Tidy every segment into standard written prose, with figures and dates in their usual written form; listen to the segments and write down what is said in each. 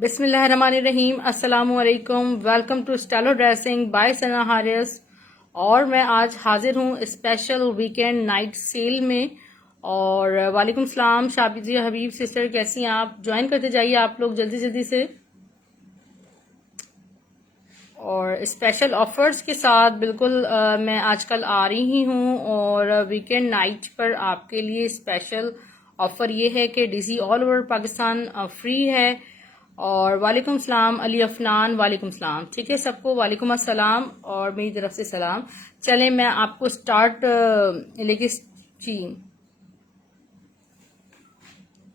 बिस्मिल्लाहिर्रहमानिर्रहीम। अस्सलामु अलैकुम। Welcome to Stylo dressing by Sana Haris. और मैं आज हाजिर हूँ स्पेशल वीकेंड नाइट सेल में। और वालेकुम सलाम शाबिजी हबीब सिस्टर, कैसी हैं आप? ज्वाइन करते जाइए आप लोग जल्दी जल्दी से। और स्पेशल ऑफर्स के साथ बिल्कुल मैं आजकल आ रही हूँ। और वीकेंड नाइट पर आपके लिए स्पेशल ऑफर ये है कि DC all over Pakistan free है। और वालेकुम सलाम अली अफनान, वालेकुम सलाम। ठीक है सबको वालेकुम अस्सलाम और मेरी तरफ से सलाम। चलें मैं आपको स्टार्ट लेके जी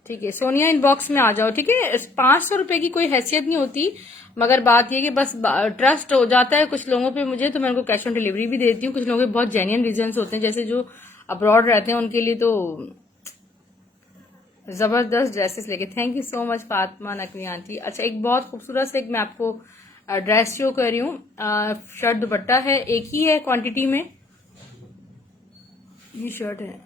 ठीक है सोनिया इनबॉक्स में आ जाओ। ठीक है 500 रुपए की कोई हैसियत नहीं होती, मगर बात यह कि बस ट्रस्ट हो जाता है कुछ लोगों पे मुझे, तो मैं उनको कैश ऑन डिलीवरी भी देती हूँ। कुछ लोगों के बहुत जेन्युइन रीजंस होते हैं, जैसे जो अब्रॉड रहते हैं उनके लिए तो जबरदस्त ड्रेसेस लेके। Thank you so much Fatima Naqvi aunty. अच्छा एक बहुत खूबसूरत से एक मैं आपको ड्रेस शो कर रही हूँ। शर्ट दुपट्टा है, एक ही है क्वांटिटी में। ये शर्ट है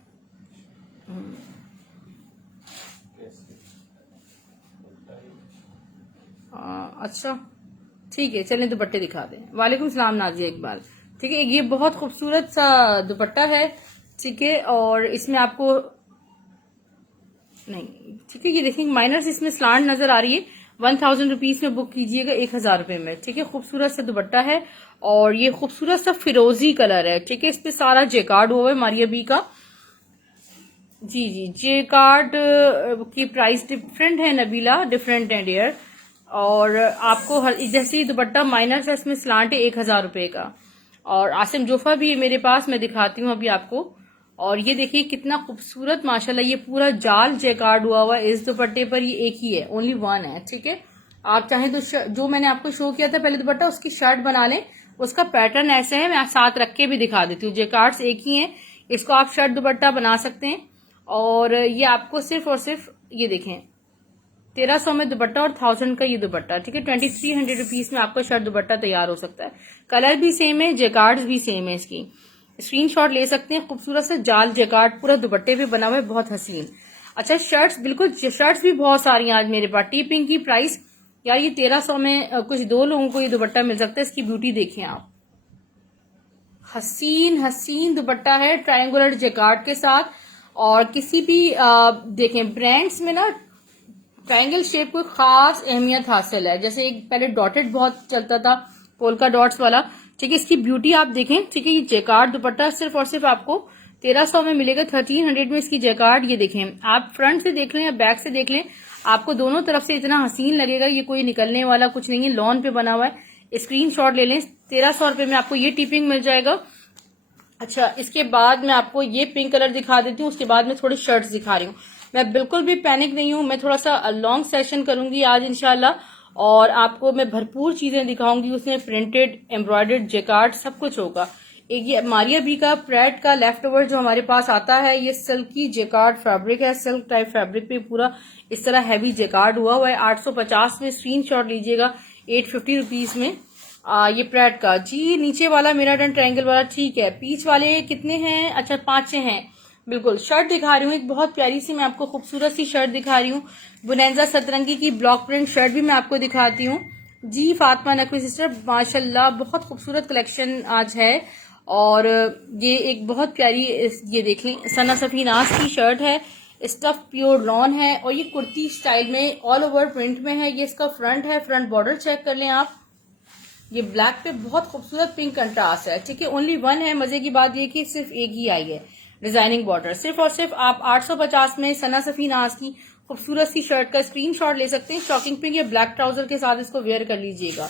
अच्छा ठीक है, चलें दुपट्टे दिखा दें। वालेकुम सलाम नाजिया इकबाल। ठीक है ये बहुत खूबसूरत सा दुपट्टा है। ठीक है और इसमें आपको नहीं, ठीक है ये देखिए माइनस इसमें स्लांट नजर आ रही है। 1000 रुपीज में बुक कीजिएगा 1000 रुपए में। ठीक है खूबसूरत सा दुपट्टा है और ये खूबसूरत सा फिरोजी कलर है। ठीक है इस पे सारा जेकार्ड हुआ है मारिया बी का। जी जी जेकार्ड की प्राइस डिफरेंट है नबीला, डिफरेंट है डियर। और आपको हर जैसे ही दुपट्टा माइनस है इसमें स्लांट है 1000 रुपए का। और आसिम जोफा भी है मेरे पास, मैं दिखाती हूँ अभी आपको। और ये देखिए कितना खूबसूरत माशाल्लाह, ये पूरा जाल जैकार्ड हुआ है इस दुपट्टे पर। ये एक ही है, ओनली वन है। ठीक है आप चाहें तो जो मैंने आपको शो किया था पहले दुपट्टा, उसकी शर्ट बना लें। उसका पैटर्न ऐसे है, मैं साथ रख के भी दिखा देती हूँ। जैकार्ड्स एक ही है, इसको आप शर्ट दुपट्टा बना सकते हैं। और ये आपको सिर्फ और सिर्फ ये देखें 1300 में दुपट्टा और 1000 का ये दुपट्टा। ठीक है 2300 रुपीज में आपका शर्ट दुपट्टा तैयार हो सकता है। कलर भी सेम है, जैकार्ड्स भी सेम है। इसकी स्क्रीनशॉट ले सकते हैं। खूबसूरत से जाल जैकार्ड पूरा दुपट्टे पे बना हुआ है, बहुत हसीन। अच्छा शर्ट्स बिल्कुल, शर्ट्स भी बहुत सारी हैं आज मेरे पास। टी पिंक की प्राइस यार ये 1300 में कुछ दो लोगों को ये दुपट्टा मिल सकता है। इसकी ब्यूटी देखिए आप, हसीन हसीन दुपट्टा है ट्रायंगुलर जैकार्ड के साथ। और किसी भी देखें ब्रांड्स में ना ट्रायंगल शेप को खास अहमियत हासिल है। जैसे एक पहले डॉटेड बहुत चलता था, पोल्का डॉट्स वाला। ठीक है इसकी ब्यूटी आप देखें। ठीक है ये जैकार्ड दुपट्टा सिर्फ और सिर्फ आपको 1300 में मिलेगा। 1300 में इसकी जैकार्ड ये देखें आप, फ्रंट से देख लें या बैक से देख लें, आपको दोनों तरफ से इतना हसीन लगेगा। ये कोई निकलने वाला कुछ नहीं है, लॉन पे बना हुआ है। स्क्रीन शॉट ले लें। 1300 रुपए में आपको ये टीपिंग मिल जाएगा। अच्छा इसके बाद मैं आपको ये पिंक कलर दिखा देती हूँ, उसके बाद मैं थोड़ी शर्ट्स दिखा रही हूँ। मैं बिल्कुल भी पैनिक नहीं हूँ, मैं थोड़ा सा लॉन्ग सेशन करूंगी आज इंशाल्लाह। और आपको मैं भरपूर चीजें दिखाऊंगी, उसमें प्रिंटेड एम्ब्रॉयडर्ड जैकार्ड सब कुछ होगा। एक ये मारिया बी का प्रेड का लेफ्ट ओवर जो हमारे पास आता है, ये सिल्की जैकार्ड फैब्रिक है। सिल्क टाइप फैब्रिक पे पूरा इस तरह हैवी जैकार्ड हुआ है। 850 में स्क्रीन शॉट लीजिएगा, 850 रुपीज में। ये प्रेड का जी नीचे वाला मेरा डन ट्रायंगल वाला ठीक है। पीच वाले कितने हैं? अच्छा 5 हैं बिल्कुल। शर्ट दिखा रही हूँ एक बहुत प्यारी सी, मैं आपको खूबसूरत सी शर्ट दिखा रही हूँ। बुनेजा सतरंगी की ब्लॉक प्रिंट शर्ट भी मैं आपको दिखाती हूँ। जी फातिमा नकवी सिस्टर माशाल्लाह बहुत खूबसूरत कलेक्शन आज है। और ये एक बहुत प्यारी ये देख लें सना सफीनास की शर्ट है। स्टफ प्योर लॉन है और ये कुर्ती स्टाइल में ऑल ओवर प्रिंट में है। ये इसका फ्रंट है, फ्रंट बॉर्डर चेक कर लें आप। ये ब्लैक पे बहुत खूबसूरत पिंक कंट्रास्ट है। ठीक है ओनली वन है। मजे की बात ये कि सिर्फ एक ही आई है डिजाइनिंग बॉर्डर। सिर्फ और सिर्फ आप 850 में सना सफीनास की खूबसूरत सी शर्ट का स्क्रीनशॉट ले सकते हैं। शॉकिंग पिंक या ब्लैक ट्राउजर के साथ इसको वेयर कर लीजिएगा।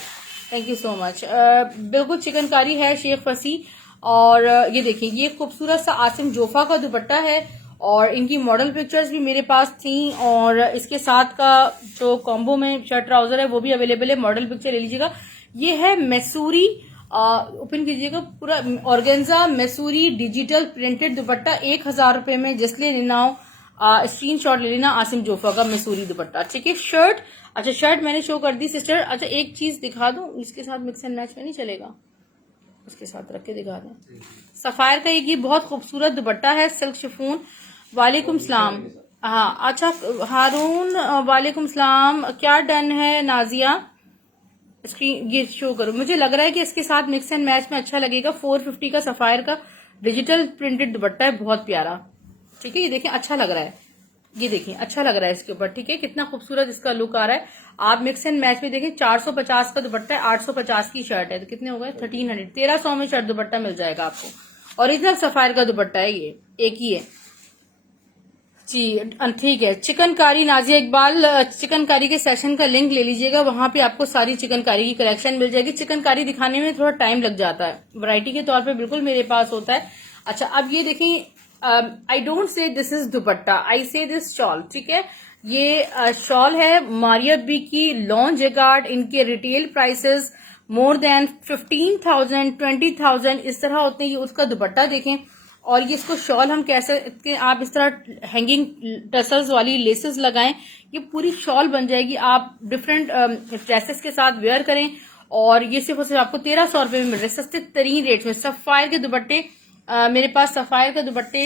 Thank you so much. बिल्कुल चिकनकारी है शेख फसी। और ये देखिए ये खूबसूरत सा आसिम जोफा का दुपट्टा है। और इनकी मॉडल पिक्चर्स भी मेरे पास थी। और इसके साथ का जो कॉम्बो में शर्ट ट्राउजर है वो भी अवेलेबल है, मॉडल पिक्चर ले लीजिएगा। ये है मैसूरी, ओपन कीजिएगा, पूरा ऑर्गेन्जा मैसूरी डिजिटल प्रिंटेड दुपट्टा 1000 रुपए में। जिसले निनाओ स्क्रीन शॉट ले लेना आसिम जोफा का मैसूरी दुपट्टा। ठीक है शर्ट, अच्छा शर्ट मैंने शो कर दी सिस्टर। अच्छा एक चीज दिखा दूं, इसके साथ मिक्स एंड मैच में नहीं चलेगा, उसके साथ रख के दिखा दें। सफायर का एक ये बहुत खूबसूरत दुपट्टा है, सिल्क शिफॉन। वालेकुम सलाम। हाँ अच्छा। हारून वालेकुम सलाम, क्या डन है नाजिया? स्क्रीन ये शो करो। मुझे लग रहा है कि इसके साथ मिक्स एंड मैच में अच्छा लगेगा। 450 का सफायर का डिजिटल प्रिंटेड दुपट्टा है, बहुत प्यारा। ठीक है, ये देखिए अच्छा लग रहा है, ये देखिए अच्छा लग रहा है इसके ऊपर। ठीक है, कितना खूबसूरत इसका लुक आ रहा है। आप मिक्स एंड मैच में देखें, 450 का दुपट्टा है, 850 की शर्ट है, तो कितने हो गए? 1300। 1300 में शर्ट दुपट्टा मिल जाएगा आपको। ओरिजिनल सफायर का दुपट्टा है, ये एक ही है जी। ठीक है। चिकनकारी नाजिया इकबाल, चिकनकारी के सेशन का लिंक ले लीजिएगा, वहां पे आपको सारी चिकनकारी की कलेक्शन मिल जाएगी। चिकनकारी दिखाने में थोड़ा टाइम लग जाता है, वैरायटी के तौर पे बिल्कुल मेरे पास होता है। अच्छा, अब ये देखें, I don't say this is dupatta, I say this shawl. ठीक है, ये शॉल है मारिया बी की लॉन जेगार्ड। इनके रिटेल प्राइसेस मोर देन 15,000 20,000 इस तरह होते हैं। ये उसका दुपट्टा देखें, और ये इसको शॉल हम कैसे, आप इस तरह हैंगिंग टसल्स वाली लेसेस लगाएं, ये पूरी शॉल बन जाएगी। आप डिफरेंट ड्रेसेस के साथ वेयर करें, और ये सिर्फ और सिर्फ आपको 1300 रुपए में मिल रहे हैं, सस्ते तरीन रेट में। सफायर के दुपट्टे, मेरे पास सफायर के दुपट्टे,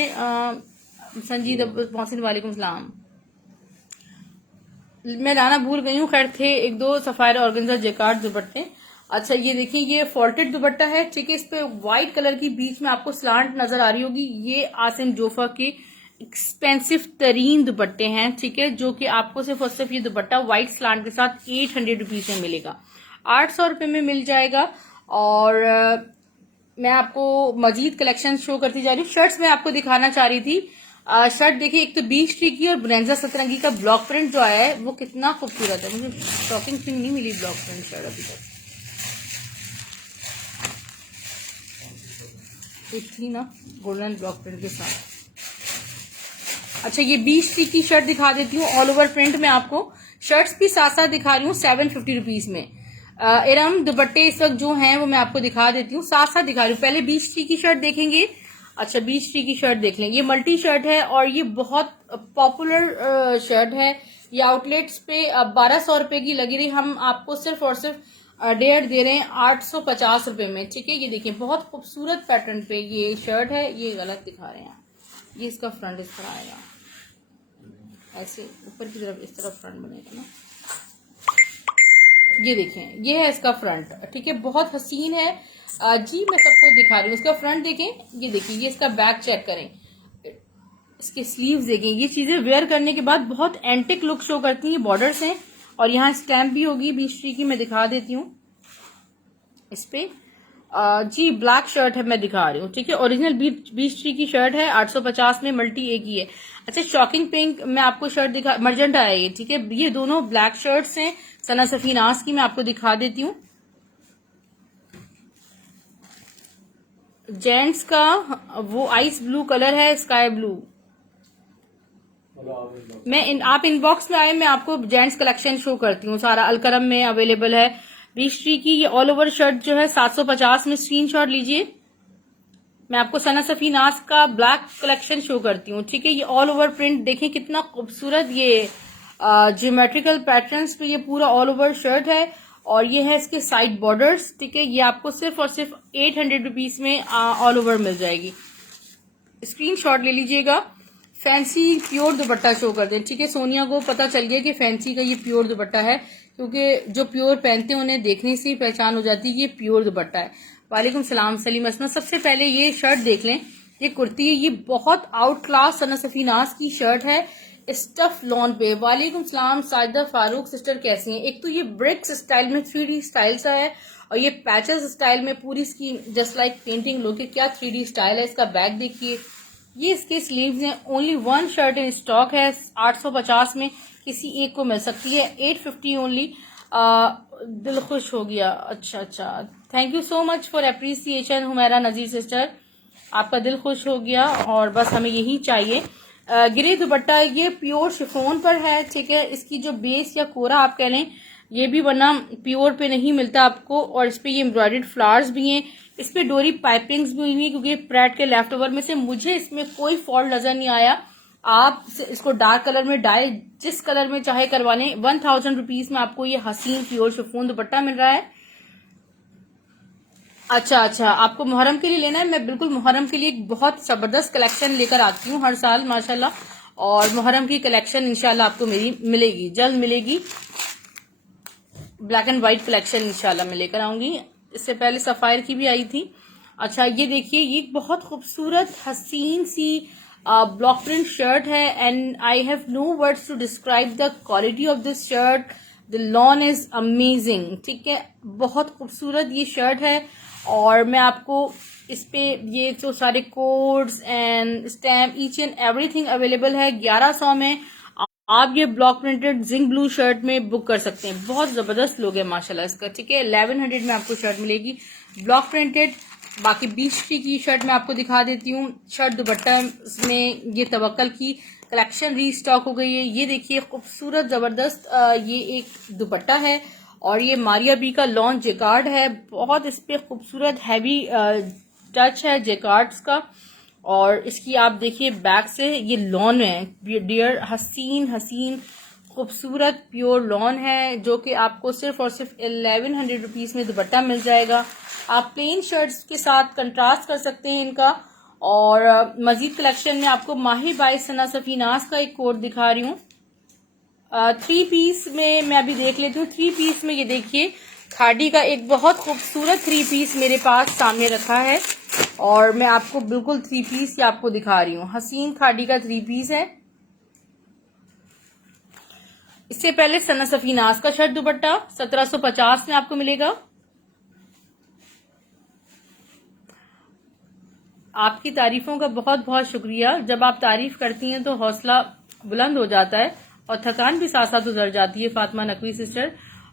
संजीद मोहसिन वालेकुम सलाम, मैं लाना भूल गई हूँ। खैर थे एक दो सफायर ऑर्गेन्जा जेकार्ड दुपट्टे। अच्छा, ये देखिए, ये फॉल्टेड दुपट्टा है। ठीक है, इस पे व्हाइट कलर की बीच में आपको स्लांट नजर आ रही होगी। ये आसिम जोफा के एक्सपेंसिव तरीन दुपट्टे हैं। ठीक है, जो कि आपको सिर्फ और सिर्फ ये दुपट्टा व्हाइट स्लांट के साथ 800 रुपीज में मिलेगा, 800 रुपए में मिल जाएगा। और मैं आपको मजीद कलेक्शन शो करती जा रही हूँ। शर्ट्स में आपको दिखाना चाह रही थी। शर्ट देखिए, एक तो बीच ट्री की और ब्रेंजा सतरंगी का ब्लॉक प्रिंट जो आया है वो कितना खूबसूरत है। मुझे शॉकिंग थिंग नहीं मिली ब्लॉक प्रिंट शर्ट अभी तक, एक थी ना गोल्डन ब्लॉक प्रिंट के साथ। अच्छा, ये बीच ट्री की शर्ट दिखा देती हूँ, ऑल ओवर प्रिंट में आपको शर्ट्स भी साथ साथ दिखा रही हूँ 750 रुपीज में। इरम दुपट्टे इस वक्त जो हैं वो मैं आपको दिखा देती हूँ, साथ साथ दिखा रही हूँ। पहले बीच ट्री की शर्ट देखेंगे। अच्छा, बीच ट्री की शर्ट देख लें, ये मल्टी शर्ट है और ये बहुत पॉपुलर शर्ट है। ये आउटलेट्स पे 1200 रुपए की लगी रही, हम आपको सिर्फ और सिर्फ डेढ़ दे रहे हैं 850 रुपए में। ठीक है, ये देखिए बहुत खूबसूरत पैटर्न पे ये शर्ट है। ये गलत दिखा रहे हैं, ये इसका फ्रंट इस तरह आएगा, ऐसे ऊपर की तरफ इस तरफ फ्रंट बनेगा ना। ये देखें, ये है इसका फ्रंट। ठीक है, बहुत हसीन है जी, मैं सबको दिखा रही हूँ। इसका फ्रंट देखें, ये देखिए, ये इसका बैक चेक करें, इसके स्लीव्स देखें। ये चीजें वेयर करने के बाद बहुत एंटिक लुक शो करती हैं। बॉर्डर्स हैं और यहाँ स्टैम्प भी होगी बीच ट्री की, मैं दिखा देती हूँ इस पे। जी ब्लैक शर्ट है, मैं दिखा रही हूँ। ठीक है, ओरिजिनल बीच ट्री की शर्ट है, 850 में, मल्टी एक ही है। अच्छा, शॉकिंग पिंक में आपको शर्ट दिखा, मर्जेंटा है ये। ठीक है, ये दोनों ब्लैक शर्ट्स हैं सना सफीनास की, मैं आपको दिखा देती हूँ। जेंट्स का वो आइस ब्लू कलर है, स्काई ब्लू। आप इनबॉक्स में आए, मैं आपको जेंट्स कलेक्शन शो करती हूँ, सारा अलकरम में अवेलेबल है। बीच ट्री की ये ऑल ओवर शर्ट जो है 750 में, स्क्रीनशॉट लीजिए। मैं आपको सना सफीनास का ब्लैक कलेक्शन शो करती हूँ। ठीक है, ये ऑल ओवर प्रिंट देखें कितना खूबसूरत, ये ज्योमेट्रिकल पैटर्न्स पे ये पूरा ऑल ओवर शर्ट है, और ये है इसके साइड बॉर्डर्स। ठीक है, ये आपको सिर्फ और सिर्फ 800 रुपीज में ऑल ओवर मिल जाएगी। स्क्रीनशॉट ले लीजिएगा। फैंसी प्योर दुपट्टा शो कर दें। ठीक है, सोनिया को पता चल गया कि फैंसी का ये प्योर दुपट्टा है, क्योंकि जो प्योर पहनते हैं उन्हें देखने से ही पहचान हो जाती है कि ये प्योर दुपट्टा है। वालेकुम सलाम सलीम असमा। सबसे पहले ये शर्ट देख लें, ये कुर्ती है, ये बहुत आउट क्लास सना सफीनास की शर्ट है, स्टफ लॉन पे। वालेकुम सलाम साजिदा फारूक सिस्टर, कैसी हैं? एक तो ये ब्रिक्स स्टाइल में 3D स्टाइल सा है, और ये पैचेस स्टाइल में पूरी इसकी जस्ट लाइक पेंटिंग लो के क्या 3D स्टाइल है। इसका बैक देखिए, ये इसके स्लीव्स हैं। Only one shirt in stock है, 850 में किसी एक को मिल सकती है, 850 ओनली। दिल खुश हो गया। अच्छा, thank you so much for appreciation Humaira Nazir sister, आपका दिल खुश हो गया, और बस हमें यही चाहिए। ग्रे दुपट्टा, ये प्योर शिफोन पर है। ठीक है, इसकी जो बेस या कोरा आप कह लें, ये भी वरना प्योर पे नहीं मिलता आपको, और इस पे ये एम्ब्रॉयडर्ड फ्लावर्स भी हैं, इस पे डोरी पाइपिंग्स भी हुई है, क्योंकि प्रेड के लेफ्ट ओवर में से मुझे इसमें कोई फॉल्ट नजर नहीं आया। आप इसको डार्क कलर में डाई जिस कलर में चाहे करवा लें। 1000 रुपीज में आपको ये हसीन प्योर शिफोन दुपट्टा मिल रहा है। अच्छा, आपको मुहर्रम के लिए लेना है? मैं बिल्कुल मुहर्रम के लिए एक बहुत जबरदस्त कलेक्शन लेकर आती हूँ हर साल माशाल्लाह, और मुहर्रम की कलेक्शन इंशाल्लाह आपको मेरी मिलेगी, जल्द मिलेगी। ब्लैक एंड व्हाइट कलेक्शन इंशाल्लाह मैं लेकर आऊंगी। इससे पहले सफायर की भी आई थी। अच्छा ये देखिए, ये बहुत खूबसूरत हसीन सी ब्लॉक प्रिंट शर्ट है and I have no words to describe the quality of this shirt. The lawn is amazing, ठीक है, बहुत खूबसूरत ये शर्ट है। और मैं आपको इस पे ये जो सारे codes and stamp each and everything available है 1100 में। आप ये block printed zinc blue shirt में बुक कर सकते हैं। बहुत जबरदस्त लोग है माशाल्लाह इसका, ठीक है। 1100 में आपको शर्ट मिलेगी ब्लॉक प्रिंटेड। बाकी 20 की शर्ट मैं आपको दिखा देती हूँ। शर्ट दुपट्टा में ये तवक्कल की कलेक्शन रीस्टॉक हो गई है। ये देखिए खूबसूरत जबरदस्त ये एक दुपट्टा है और ये मारिया बी का लॉन जेकार्ड है। बहुत इस पे खूबसूरत हैवी टच है जेकार्ड्स का। और इसकी आप देखिए बैक से ये लॉन है डियर, हसीन हसीन खूबसूरत प्योर लॉन है जो कि आपको सिर्फ और सिर्फ 1100 रुपीज में दुपट्टा मिल जाएगा। आप प्लेन शर्ट्स के साथ कंट्रास्ट कर सकते हैं इनका। और मजीद कलेक्शन में आपको माही बाई सना सफीनास का एक कोड दिखा रही हूँ। 3 पीस में मैं अभी देख लेती हूँ। 3 पीस में ये देखिए खादी का एक बहुत खूबसूरत 3 पीस मेरे पास सामने रखा है और मैं आपको बिल्कुल 3 पीस ही आपको दिखा रही हूँ। हसीन खादी का 3 पीस है। इससे पहले सना सफीनास का शर्ट दुपट्टा 1750 में आपको मिलेगा। आपकी तारीफों का बहुत बहुत शुक्रिया। जब आप तारीफ करती हैं तो हौसला बुलंद हो जाता है और थकान भी साथ साथ उतर जाती है फातिमा नकवी सिस्टर।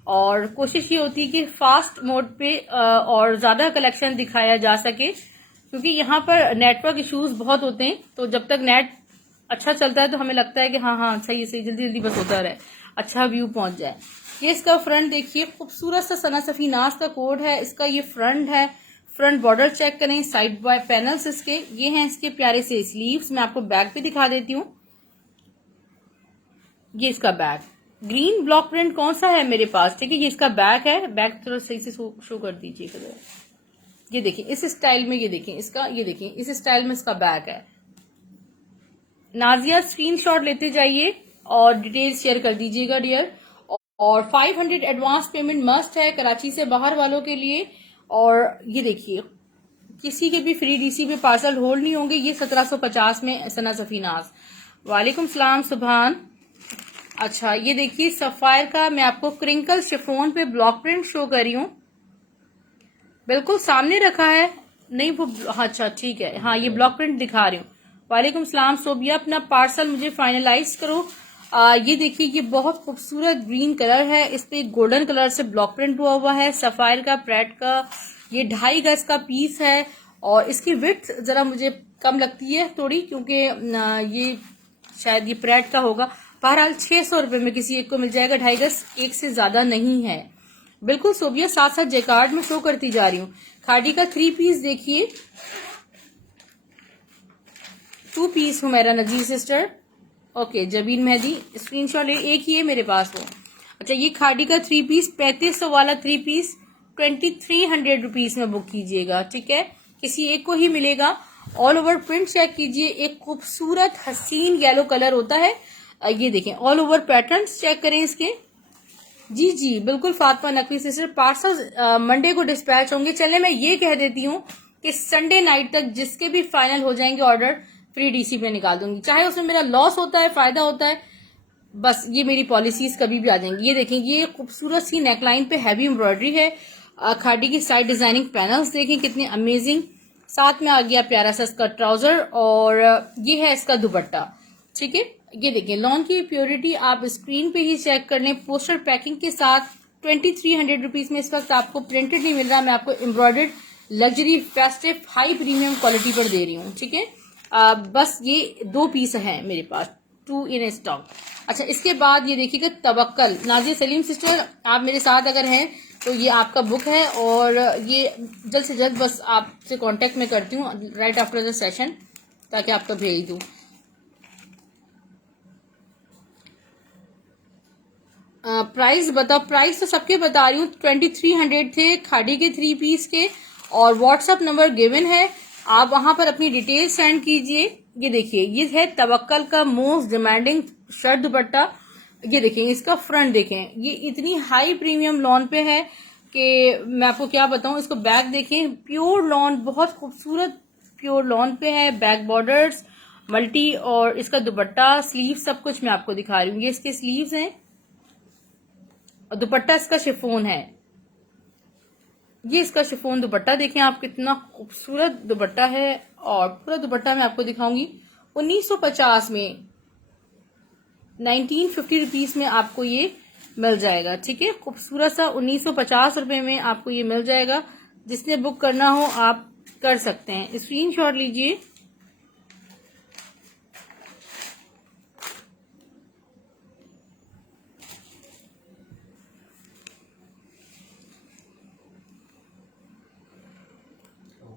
और कोशिश ये होती है कि फास्ट मोड पे और ज्यादा कलेक्शन दिखाया जा सके, क्योंकि यहाँ पर नेटवर्क इश्यूज बहुत होते हैं। तो जब तक नेट अच्छा चलता है तो हमें लगता है कि हाँ सही सही जल्दी जल्दी बस होता रहे, अच्छा व्यू पहुंच जाए। ये इसका फ्रंट देखिए, खूबसूरत सा सना सफीनास का कोड है। इसका ये फ्रंट है, फ्रंट बॉर्डर चेक करें, साइड बाय पैनल्स इसके ये हैं, इसके प्यारे से स्लीव्स। मैं आपको बैक पे दिखा देती हूँ। ये इसका बैक ग्रीन ब्लॉक प्रिंट कौन सा है मेरे पास, ठीक है। ये इसका बैक है। बैक थोड़ा सही से शो कर दीजिए। ये देखिए इस स्टाइल में, ये देखिए इसका, ये देखिए इस स्टाइल में इसका बैक है। नाजिया स्क्रीनशॉट लेते जाइए और डिटेल शेयर कर दीजिएगा डियर। और 500 एडवांस पेमेंट मस्ट है कराची से बाहर वालों के लिए। और ये देखिए किसी के भी फ्री डीसी पे पार्सल होल्ड नहीं होंगे। ये 1750 में सना सफीनास। वालेकुम सलाम सुभान। अच्छा ये देखिए सफायर का मैं आपको क्रिंकल शिफोन पे ब्लॉक प्रिंट शो कर रही हूँ। बिल्कुल सामने रखा है, नहीं वो अच्छा ठीक है, हाँ ये ब्लॉक प्रिंट दिखा रही हूँ। वालेकुम सलाम सोबिया, अपना पार्सल मुझे फाइनलाइज करो। ये देखिए ये बहुत खूबसूरत ग्रीन कलर है, इस पे गोल्डन कलर से ब्लॉक प्रिंट हुआ है। सफायर का प्रेट का ये 2.5 गज का पीस है और इसकी विड्थ जरा मुझे कम लगती है थोड़ी, क्योंकि ये शायद ये प्रेट का होगा। बहरहाल 600 रुपए में किसी एक को मिल जाएगा। 2.5 गज एक से ज्यादा नहीं है। बिल्कुल सोबिया साथ साथ जेकार्ड में शो करती जा रही हूँ। खादी का 3 पीस देखिए, 2 piece Humaira Nazir sister. Okay Jabeen Mehdi screenshot ले, एक ही है मेरे पास वो। अच्छा ये खादी का 3 पीस 3500 वाला 3 पीस 2300 रुपीज में बुक कीजिएगा, ठीक है। किसी एक को ही मिलेगा। ऑल ओवर प्रिंट चेक कीजिए, एक खूबसूरत हसीन येलो कलर होता है। ये देखें ऑल ओवर पैटर्न्स चेक करें इसके। जी जी बिल्कुल Fatima Naqvi sister, parcel Monday को डिस्पैच होंगे। चले मैं ये कह देती हूँ कि संडे नाइट तक जिसके भी फाइनल हो जाएंगे ऑर्डर फ्री डीसी पे निकाल दूंगी, चाहे उसमें मेरा लॉस होता है फायदा होता है, बस ये मेरी पॉलिसीज कभी भी आ जाएंगी। ये देखें ये खूबसूरत सी नेकलाइन पे हैवी एम्ब्रॉयडरी है। खादी की साइड डिजाइनिंग पैनल्स देखें कितने अमेजिंग। साथ में आ गया प्यारा सा इसका ट्राउजर और ये है इसका दुपट्टा, ठीक है। ये देखिए लॉन की प्योरिटी आप स्क्रीन पे ही चेक कर लें। पोस्टर पैकिंग के साथ 2300 रुपीज में इस वक्त आपको प्रिंटेड नहीं मिल रहा, मैं आपको embroidered luxury festive high premium quality पर दे रही हूँ, ठीक है। बस ये 2 पीस हैं मेरे पास, 2 इन स्टॉक। अच्छा इसके बाद ये देखिएगा तवक्कल। नाजिया सलीम सिस्टर आप मेरे साथ अगर हैं तो ये आपका बुक है और ये जल्द से जल्द बस आपसे कांटेक्ट में करती हूँ राइट आफ्टर द सेशन, ताकि आपको भेज दूँ। प्राइस बताओ, प्राइस तो सबके बता रही हूँ। 2300 थे खादी के 3 पीस के और व्हाट्सएप नंबर गिवन है, आप वहां पर अपनी डिटेल सेंड कीजिए। ये देखिए, ये है तवक्कल का मोस्ट डिमांडिंग शर्ट दुपट्टा। ये देखिए, इसका फ्रंट देखें, ये इतनी हाई प्रीमियम लॉन पे है कि मैं आपको क्या बताऊं। इसको बैक देखें, प्योर लॉन, बहुत खूबसूरत प्योर लॉन पे है। बैक बॉर्डर्स मल्टी, और इसका दुपट्टा, स्लीव, सब कुछ मैं आपको दिखा रही हूँ। ये इसके स्लीव्स हैं और दुपट्टा इसका शिफॉन है। ये इसका शिफॉन दुपट्टा देखें आप, कितना खूबसूरत दुपट्टा है। और पूरा दुपट्टा मैं आपको दिखाऊंगी। 1950 में, 1950 रुपीज में आपको ये मिल जाएगा। ठीक है, खूबसूरत सा 1950 रुपए में आपको ये मिल जाएगा। जिसने बुक करना हो आप कर सकते हैं, स्क्रीनशॉट लीजिए।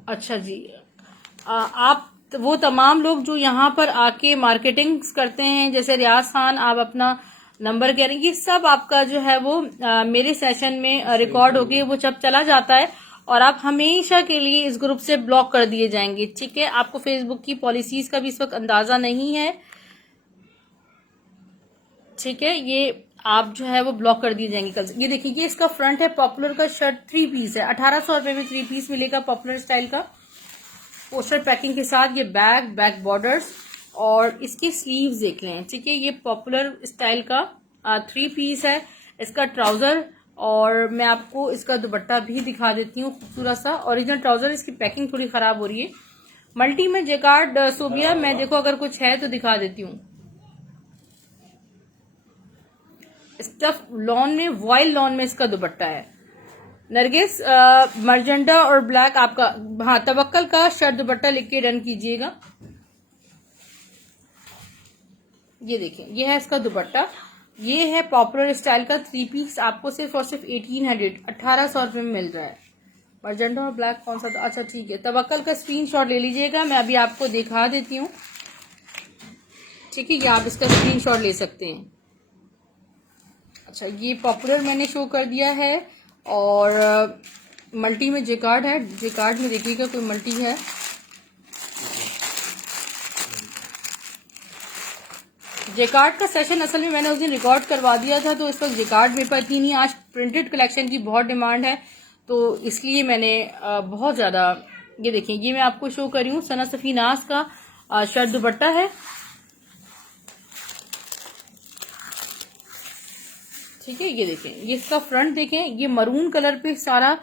अच्छा जी, आप वो तमाम लोग जो यहाँ पर आके मार्केटिंग करते हैं, जैसे रियाज खान, आप अपना नंबर कह रहे हैं, ये सब आपका जो है वो मेरे सेशन में रिकॉर्ड होके वो जब चला जाता है और आप हमेशा के लिए इस ग्रुप से ब्लॉक कर दिए जाएंगे। ठीक है, आपको फेसबुक की पॉलिसीज का भी इस वक्त अंदाजा नहीं है। ठीक है, ये आप जो है वो ब्लॉक कर दिए जाएंगे कल से। ये देखिए, ये इसका फ्रंट है, पॉपुलर का शर्ट 3 पीस है। 1800 रुपए में 3 पीस मिलेगा पॉपुलर स्टाइल का, पोस्टर पैकिंग के साथ। ये बैक बॉर्डर्स और इसके स्लीव्स देख लें। ठीक है, ये पॉपुलर स्टाइल का 3 पीस है। इसका ट्राउजर, और मैं आपको इसका दुपट्टा भी दिखा देती हूँ, खूबसूरत सा ओरिजिनल ट्राउजर। इसकी पैकिंग थोड़ी खराब हो रही है। मल्टी में जेकार्ड सोबिया, मैं देखो अगर कुछ है तो दिखा देती हूँ। स्टफ लॉन में, वॉयल लॉन में इसका दुपट्टा है। नरगिस मर्जेंटा और ब्लैक आपका, हाँ, तवक्कल का शर्ट दुपट्टा लिख के डन कीजिएगा। ये देखें, ये है इसका दुपट्टा। ये है पॉपुलर स्टाइल का 3 पीस, आपको सिर्फ और सिर्फ 1800 रुपए में मिल रहा है। मर्जेंटा और ब्लैक कौन सा था? अच्छा ठीक है, तवक्कल का स्क्रीनशॉट ले लीजिएगा, मैं अभी आपको दिखा देती हूँ। ठीक है, आप इसका स्क्रीनशॉट ले सकते हैं। अच्छा, ये पॉपुलर मैंने शो कर दिया है, और मल्टी में जेकार्ड है। जेकार्ड में देखिएगा कोई मल्टी है। जेकार्ड का सेशन असल में मैंने उस दिन रिकॉर्ड करवा दिया था, तो इस वक्त जेकार्ड मेरे पास थी नहीं। आज प्रिंटेड कलेक्शन की बहुत डिमांड है, तो इसलिए मैंने बहुत ज्यादा, ये देखें, ये मैं आपको शो कर रही हूँ। सना सफीनास का शर्ट दुपट्टा है। ठीक है, ये देखें, ये इसका फ्रंट देखें, ये मरून कलर पे सारा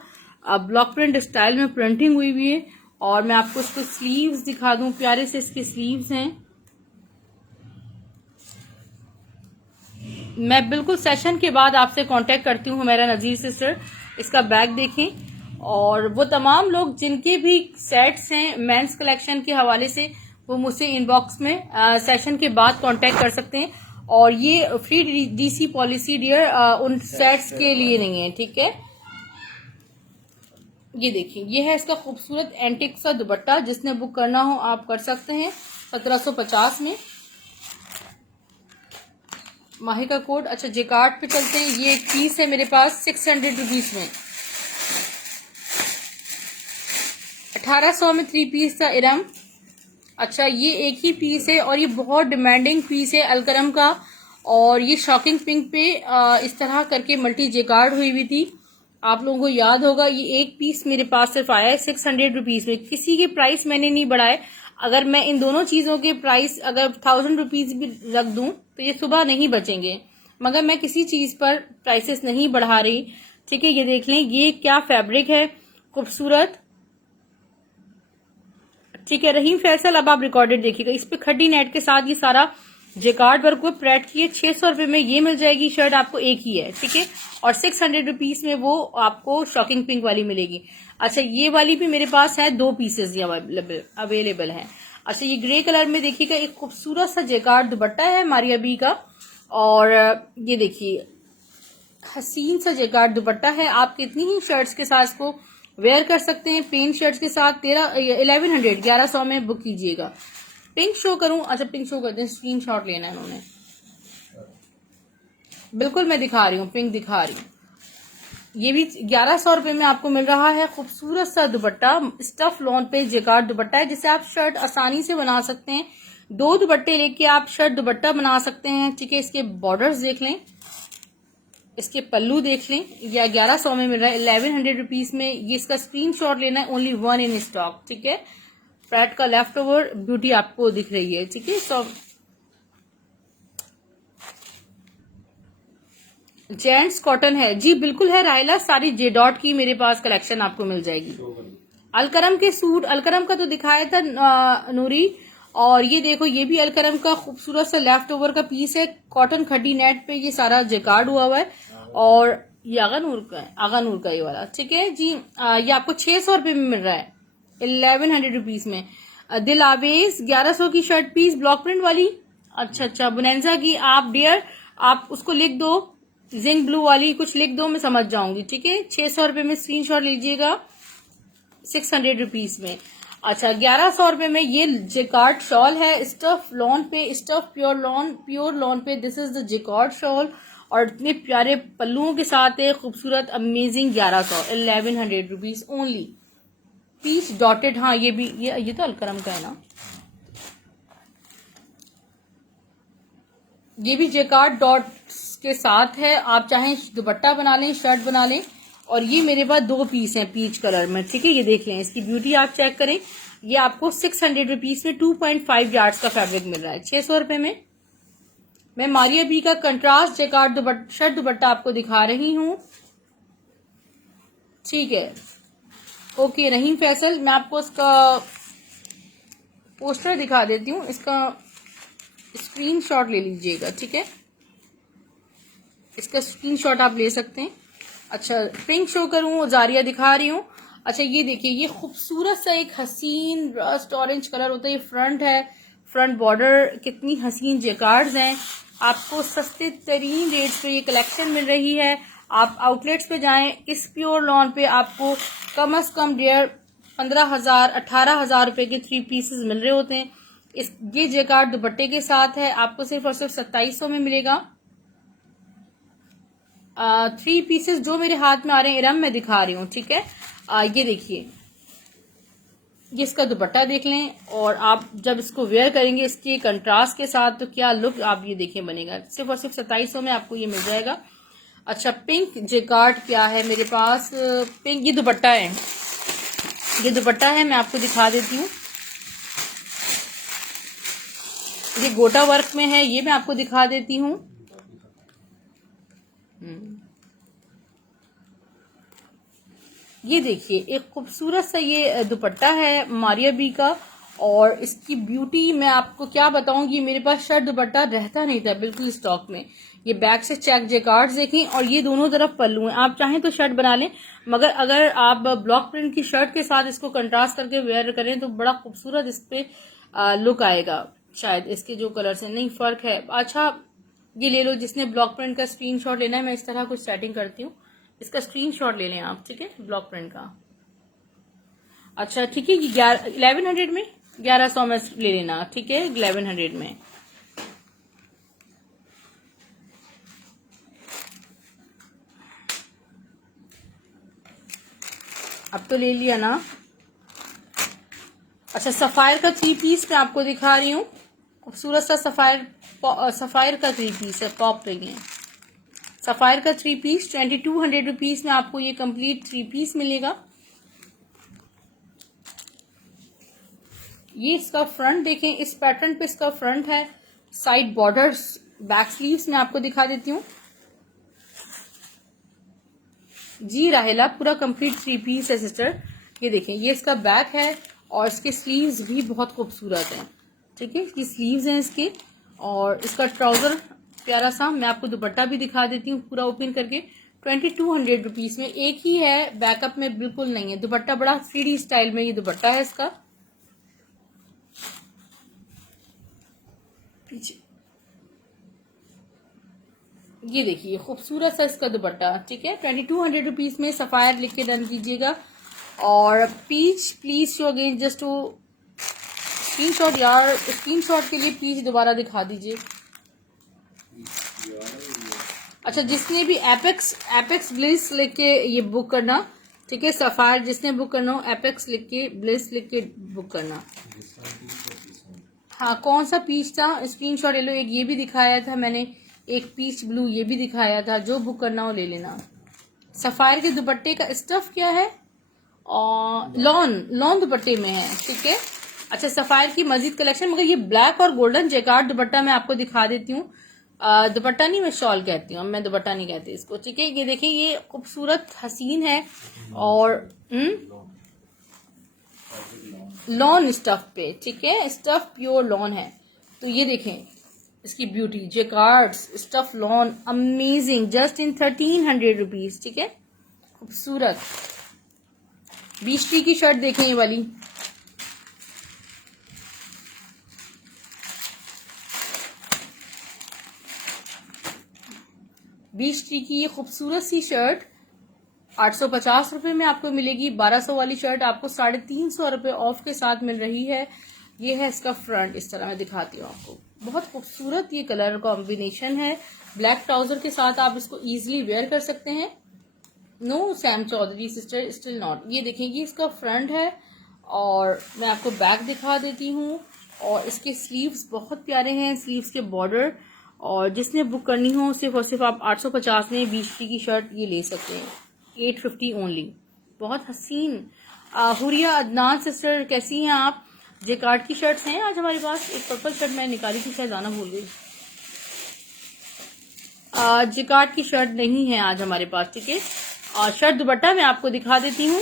ब्लॉक प्रिंट स्टाइल में प्रिंटिंग हुई हुई है। और मैं आपको इसको स्लीव्स दिखा दूं, प्यारे से इसके स्लीव्स हैं। मैं बिल्कुल सेशन के बाद आपसे कांटेक्ट करती हूँ मेरा नजीर सिस्टर। इसका बैग देखें। और वो तमाम लोग जिनके भी सेट्स हैं मेंस कलेक्शन के हवाले से, वो मुझसे इनबॉक्स में सेशन के बाद कांटेक्ट कर सकते हैं। और ये फ्री डीसी पॉलिसी डियर उन सेट्स के लिए नहीं है। ठीक है, ये देखिए, ये है इसका खूबसूरत एंटिक सा दुपट्टा। जिसने बुक करना हो आप कर सकते हैं 1750 में। माही का कोड। अच्छा, जेकार्ड पे चलते हैं। ये एक पीस है मेरे पास 600 रुपीज में। 1800 में 3 पीस था इरम। अच्छा, ये एक ही पीस है और ये बहुत डिमांडिंग पीस है अलकरम का। और ये शॉकिंग पिंक पे इस तरह करके मल्टी जेकार्ड हुई हुई थी, आप लोगों को याद होगा। ये एक पीस मेरे पास सिर्फ आया है 600 रुपीज में। किसी के प्राइस मैंने नहीं बढ़ाए। अगर मैं इन दोनों चीजों के प्राइस अगर 1000 रुपीज भी रख दूं तो ये सुबह नहीं बचेंगे, मगर मैं किसी चीज पर प्राइसेस नहीं बढ़ा रही। ठीक है, ये देख लें, ये क्या फैब्रिक है, खूबसूरत। ठीक है, रहीम फैसल, अब आप रिकॉर्डेड देखिएगा। इस पे खड्डी नेट के साथ ये सारा जेकार्ड वर्क को प्रेट किए। 600 रुपए में ये मिल जाएगी शर्ट, आपको एक ही है। ठीक है, और 600 रुपीज में वो आपको शॉकिंग पिंक वाली मिलेगी। अच्छा, ये वाली भी मेरे पास है, 2 पीसेज अवेलेबल है। अच्छा, ये ग्रे कलर में देखिएगा, एक खूबसूरत सा जेकार्ड दुपट्टा है मारिया बी का। और ये देखिए, हसीन सा जेकार्ड दुपट्टा है। आप कितनी ही शर्ट्स के साथ इसको वेयर कर सकते हैं। प्लेन शर्ट्स के साथ 1100 में बुक कीजिएगा। पिंक शो करूं? अच्छा, पिंक शो करते हैं, स्क्रीनशॉट लेना है उन्होंने। बिल्कुल मैं दिखा रही हूँ, पिंक दिखा रही हूँ। ये भी 1100 रुपए में आपको मिल रहा है। खूबसूरत सा दुपट्टा, स्टफ लॉन पे जेकार्ड दुपट्टा है, जिसे आप शर्ट आसानी से बना सकते हैं। दो दुपट्टे लेके आप शर्ट दुपट्टा बना सकते हैं, ठीक है। इसके बॉर्डर्स देख लें, इसके पल्लू देख लें, या 1100 में मिल रहा है, 1100 रुपीज में। ये इसका स्क्रीनशॉट लेना है, ओनली 1 इन स्टॉक, ठीक है। पैट का लेफ्ट ओवर ब्यूटी आपको दिख रही है, ठीक है। सब जेंट्स कॉटन है जी, बिल्कुल है राहिला, सारी जे डॉट की मेरे पास कलेक्शन आपको मिल जाएगी। अलकरम के सूट, अलकरम का तो दिखाया था नूरी, और ये देखो ये भी अलकरम का खूबसूरत सा लेफ्ट ओवर का पीस है, कॉटन खड्डी नेट पे ये सारा जेकार्ड हुआ हुआ है, और ये आगा नूर का है, आगा नूर का ये वाला, ठीक है जी। ये आपको 600 रुपये में मिल रहा है, 1100 रुपीज में। दिल आवेज 1100 की शर्ट पीस, ब्लॉक प्रिंट वाली। अच्छा, बुनेंजा की आप डियर, आप उसको लिख दो, जिंक ब्लू वाली कुछ लिख दो, मैं समझ जाऊंगी, ठीक है। 600 रुपये में स्क्रीनशॉट लीजिएगा, 600 रुपीज में। अच्छा, 1100 रुपये में ये जेकार्ड शॉल है, स्टफ लॉन पे, स्टफ प्योर लॉन पे, this is the jacquard shawl, और इतने प्यारे पल्लुओं के साथ है, खूबसूरत amazing. 1100 rupees only, piece dotted. हाँ ये भी, ये तो अलकरम का है ना, ये भी जेकार्ड डॉट्स के साथ है। आप चाहें दुपट्टा बना लें, शर्ट बना लें। और ये मेरे पास 2 पीस हैं पीच कलर में, ठीक है। ये देख लें, इसकी ब्यूटी आप चेक करें। ये आपको 600 रुपीज में 2.5 यार्ड्स का फैब्रिक मिल रहा है, 600 रुपए में। मैं मारिया बी का कंट्रास्ट जेकार्ड शर्ट दुपट्टा आपको दिखा रही हूँ, ठीक है। ओके रहीम फैसल, मैं आपको इसका पोस्टर दिखा देती हूँ, इसका स्क्रीनशॉट ले लीजिएगा, ठीक है। इसका स्क्रीनशॉट आप ले सकते हैं। अच्छा, पिंक शो करूं, जारिया दिखा रही हूँ। अच्छा ये देखिए, ये खूबसूरत सा एक हसीन रस्ट ऑरेंज कलर होता है, ये फ्रंट है, फ्रंट बॉर्डर, कितनी हसीन जेकार्ड्स हैं। आपको सस्ते तरीन रेट्स पे ये कलेक्शन मिल रही है। आप आउटलेट्स पे जाएं, इस प्योर लॉन पे आपको कम से कम 15,000 18,000 रुपए के 3 पीसेस मिल रहे होते हैं। ये जेकार्ड दुपट्टे के साथ है, आपको सिर्फ और सिर्फ 2700 में मिलेगा। 3 पीसेस जो मेरे हाथ में आ रहे हैं इरम, मैं दिखा रही हूँ, ठीक है। ये देखिए, ये इसका दुपट्टा देख लें, और आप जब इसको वेयर करेंगे इसके कंट्रास्ट के साथ, तो क्या लुक आप ये देखें बनेगा। सिर्फ और सिर्फ 2700 में आपको ये मिल जाएगा। अच्छा, पिंक जेकार्ड क्या है मेरे पास, पिंक, ये दुपट्टा है, ये दुपट्टा है, मैं आपको दिखा देती हूँ। ये गोटा वर्क में है, ये मैं आपको दिखा देती हूँ। ये देखिए, एक खूबसूरत सा ये दुपट्टा है मारिया बी का, और इसकी ब्यूटी मैं आपको क्या बताऊंगी। मेरे पास शर्ट दुपट्टा रहता नहीं था बिल्कुल स्टॉक में। ये बैक से चेक जेकार्ड्स देखें, और ये दोनों तरफ पल्लू हैं। आप चाहें तो शर्ट बना लें, मगर अगर आप ब्लॉक प्रिंट की शर्ट के साथ इसको कंट्रास्ट करके वेयर करें तो बड़ा खूबसूरत इस पे लुक आएगा। शायद इसके जो कलर से नहीं फर्क है। अच्छा, ये ले लो, जिसने ब्लॉक प्रिंट का स्क्रीनशॉट लेना है, मैं इस तरह कुछ सेटिंग करती हूँ, इसका स्क्रीनशॉट ले लें आप, ठीक है, ब्लॉक प्रिंट का। अच्छा ठीक है, ये 1100 में, 1100 में ले लेना, ठीक है, 1100 में। अब तो ले लिया ना। अच्छा, सफायर का 3 पीस मैं आपको दिखा रही हूँ, खूबसूरत सा सफायर का 3 पीस है, पॉप नहीं है, सफायर का 3 पीस 2200 रुपीज में आपको ये कंप्लीट 3 पीस मिलेगा। ये इसका फ्रंट देखें, इस पैटर्न पे इसका फ्रंट है, साइड बॉर्डर्स, बैक स्लीव्स मैं आपको दिखा देती हूँ। जी राहिला, पूरा कंप्लीट 3 पीस है सिस्टर। ये देखें, ये इसका बैक है, और इसके स्लीव्स भी बहुत खूबसूरत हैं, ठीक है, ये स्लीव्स हैं इसके, और इसका ट्राउजर प्यारा सा। मैं आपको दुपट्टा भी दिखा देती हूँ पूरा ओपन करके, 2200 रुपीज में। एक ही है, बैकअप में बिल्कुल नहीं है। दुपट्टा बड़ा 3D स्टाइल में ये दुपट्टा है इसका, पीछे ये देखिए खूबसूरत सा इसका दुपट्टा, ठीक है, 2200 रुपीज में। सफायर लिख के डन कीजिएगा। और peach please show again just to screenshot, यार स्क्रीनशॉट के लिए प्लीज दोबारा दिखा दीजिए। अच्छा, जिसने भी एपेक्स ब्लिस लिख के ये बुक करना, ठीक है, सफायर जिसने बुक करना हो एपेक्स लिख के, ब्लिस लिख के बुक करना। हाँ, कौन सा पीच था, स्क्रीनशॉट ले लो। एक ये भी दिखाया था मैंने, एक पीच ब्लू ये भी दिखाया था। जो बुक करना हो ले लेना। सफायर के दुपट्टे का स्टफ क्या है, और लॉन लॉन दुपट्टे में है, ठीक है। अच्छा, सफायर की मजीद कलेक्शन, मगर ये ब्लैक और गोल्डन जेकार्ड दुपट्टा मैं आपको दिखा देती हूँ। दुपट्टा नहीं, मैं शॉल कहती हूँ, मैं दुपट्टा नहीं कहती इसको, ठीक है। ये देखिए, ये खूबसूरत हसीन है और लॉन स्टफ पे, ठीक है। स्टफ प्योर लॉन है। तो ये देखें इसकी beauty, jacquards stuff lawn, amazing, just in 1300 rupees, ठीक है। खूबसूरत 20 टी की शर्ट देखें ये वाली, बीस टी की ये खूबसूरत सी शर्ट 850 रुपए में आपको मिलेगी। 1200 वाली शर्ट आपको 350 रुपए ऑफ के साथ मिल रही है। ये है इसका फ्रंट, इस तरह मैं दिखाती हूँ आपको। बहुत खूबसूरत ये कलर कॉम्बिनेशन है। ब्लैक ट्राउजर के साथ आप इसको इजीली वेयर कर सकते हैं। No Sam Chaudhary sister still not. ये देखें, ये इसका फ्रंट है और मैं आपको बैक दिखा देती हूँ। और इसके स्लीव्स बहुत प्यारे हैं, स्लीव्स के बॉर्डर। और जिसने बुक करनी हो सिर्फ और सिर्फ आप 850 में 20 की शर्ट ये ले सकते हैं, 850 ओनली। बहुत हसीन। हुरिया अदनान सिस्टर कैसी हैं आप? जेकार्ड की शर्ट्स हैं आज हमारे पास। एक पर्पल शर्ट मैं निकाली थी, शायद आना भूल गई। जेकार्ड की शर्ट नहीं है आज हमारे पास, ठीक है। और शर्ट दुपट्टा मैं आपको दिखा देती हूँ।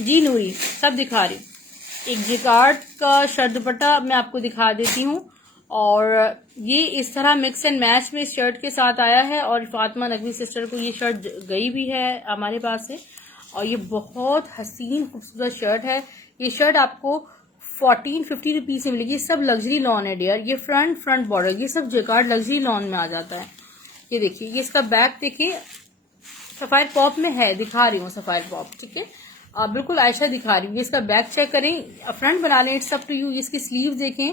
जी नूरी, सब दिखा रही। एक जेकार्ड का शर्ट दुपट्टा मैं आपको दिखा देती हूँ। और ये इस तरह मिक्स एंड मैच में शर्ट के साथ आया है। और फातिमा नकवी सिस्टर को ये शर्ट गई भी है हमारे पास से। और ये बहुत हसीन खूबसूरत शर्ट है। ये शर्ट आपको 1450 रुपीज से मिलेगी। सब लग्जरी लॉन है डियर। ये फ्रंट बॉर्डर, ये सब जेकार्ड लग्जरी लॉन में आ जाता है। ये देखिए, ये इसका बैक देखिए, सफायर पॉप में है, दिखा रही हूँ सफायर पॉप, ठीक है। बिल्कुल आयशा दिखा रही हूँ। ये इसका बैक चेक करें, फ्रंट बना लें, इट्स अप टू यू। इसकी स्लीव देखें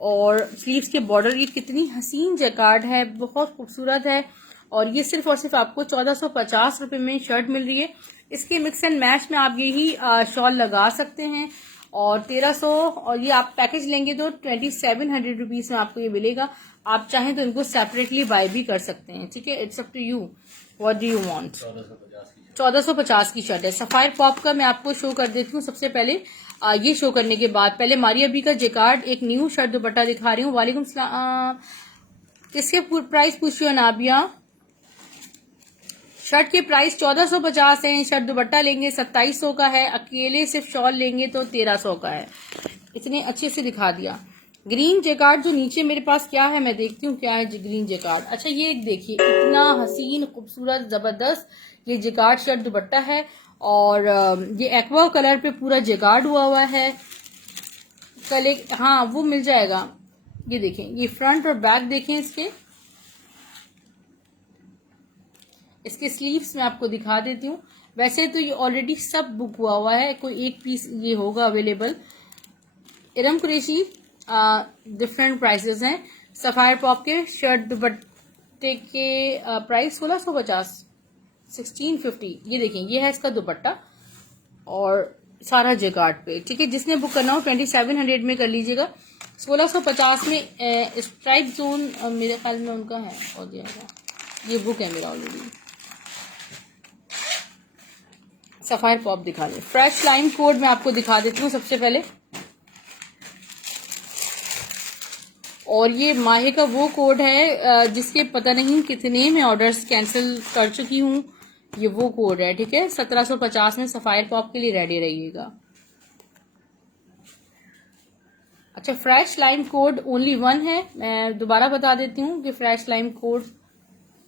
और स्लीव्स के बॉर्डर, ये कितनी हसीन जैकार्ड है, बहुत खूबसूरत है। और ये सिर्फ और सिर्फ आपको 1450 रुपए में शर्ट मिल रही है। इसके मिक्स एंड मैच में आप यही शॉल लगा सकते हैं। और 1300, और ये आप पैकेज लेंगे तो 2700 रुपीज में आपको ये मिलेगा। आप चाहें तो इनको सेपरेटली बाय भी कर सकते हैं, ठीक है। It's up to you, what do you want. 1450 की शर्ट है। सफायर पॉप का मैं आपको शो कर देती हूँ सबसे पहले। ये शो करने के बाद पहले मारिया बी का जेकार्ड एक न्यू शर्ट दुपट्टा दिखा रही हूँ। वालेकुम सलाम। किसके प्राइस पूछ रही हो नाबिया? शर्ट के प्राइस 1450 है। शर्ट दुपट्टा लेंगे 2700 का है। अकेले सिर्फ शॉल लेंगे तो 1300 का है। इतने अच्छे से दिखा दिया। ग्रीन जेकार्ड जो नीचे मेरे पास क्या है, मैं देखती हूँ क्या है ग्रीन जेकार्ड। अच्छा, ये देखिए, इतना हसीन खूबसूरत जबरदस्त ये जेकार्ड शर्ट दुपट्टा है। और ये एक्वा कलर पे पूरा जेकार्ड हुआ है। कल हाँ, वो मिल जाएगा। ये देखें, ये फ्रंट और बैक देखें इसके स्लीव्स मैं आपको दिखा देती हूँ। वैसे तो ये ऑलरेडी सब बुक हुआ है, कोई एक पीस ये होगा available. Iram Qureshi, different prices हैं। सफायर पॉप के शर्ट दुपट्टे के प्राइस 1650, 1650। ये देखें, ये है इसका दुपट्टा और सारा जेकार्ड पे, ठीक है। जिसने बुक करना हो 2700 में कर लीजिएगा। 1650 में स्ट्राइप जोन मेरे ख्याल में उनका है और दिया ये बुक है मेरा ऑलरेडी। सफायर पॉप दिखा दें। फ्रेश लाइन कोड मैं आपको दिखा देती हूँ सबसे पहले। और ये माहे का वो कोड है जिसके पता नहीं कितने में ऑर्डर्स कैंसिल कर चुकी हूँ। ये वो कोड है, ठीक है। 1750 में सफायर पॉप के लिए रेडी रहिएगा। अच्छा, फ्रेश लाइम कोड ओनली 1 है। मैं दोबारा बता देती हूँ कि fresh lime code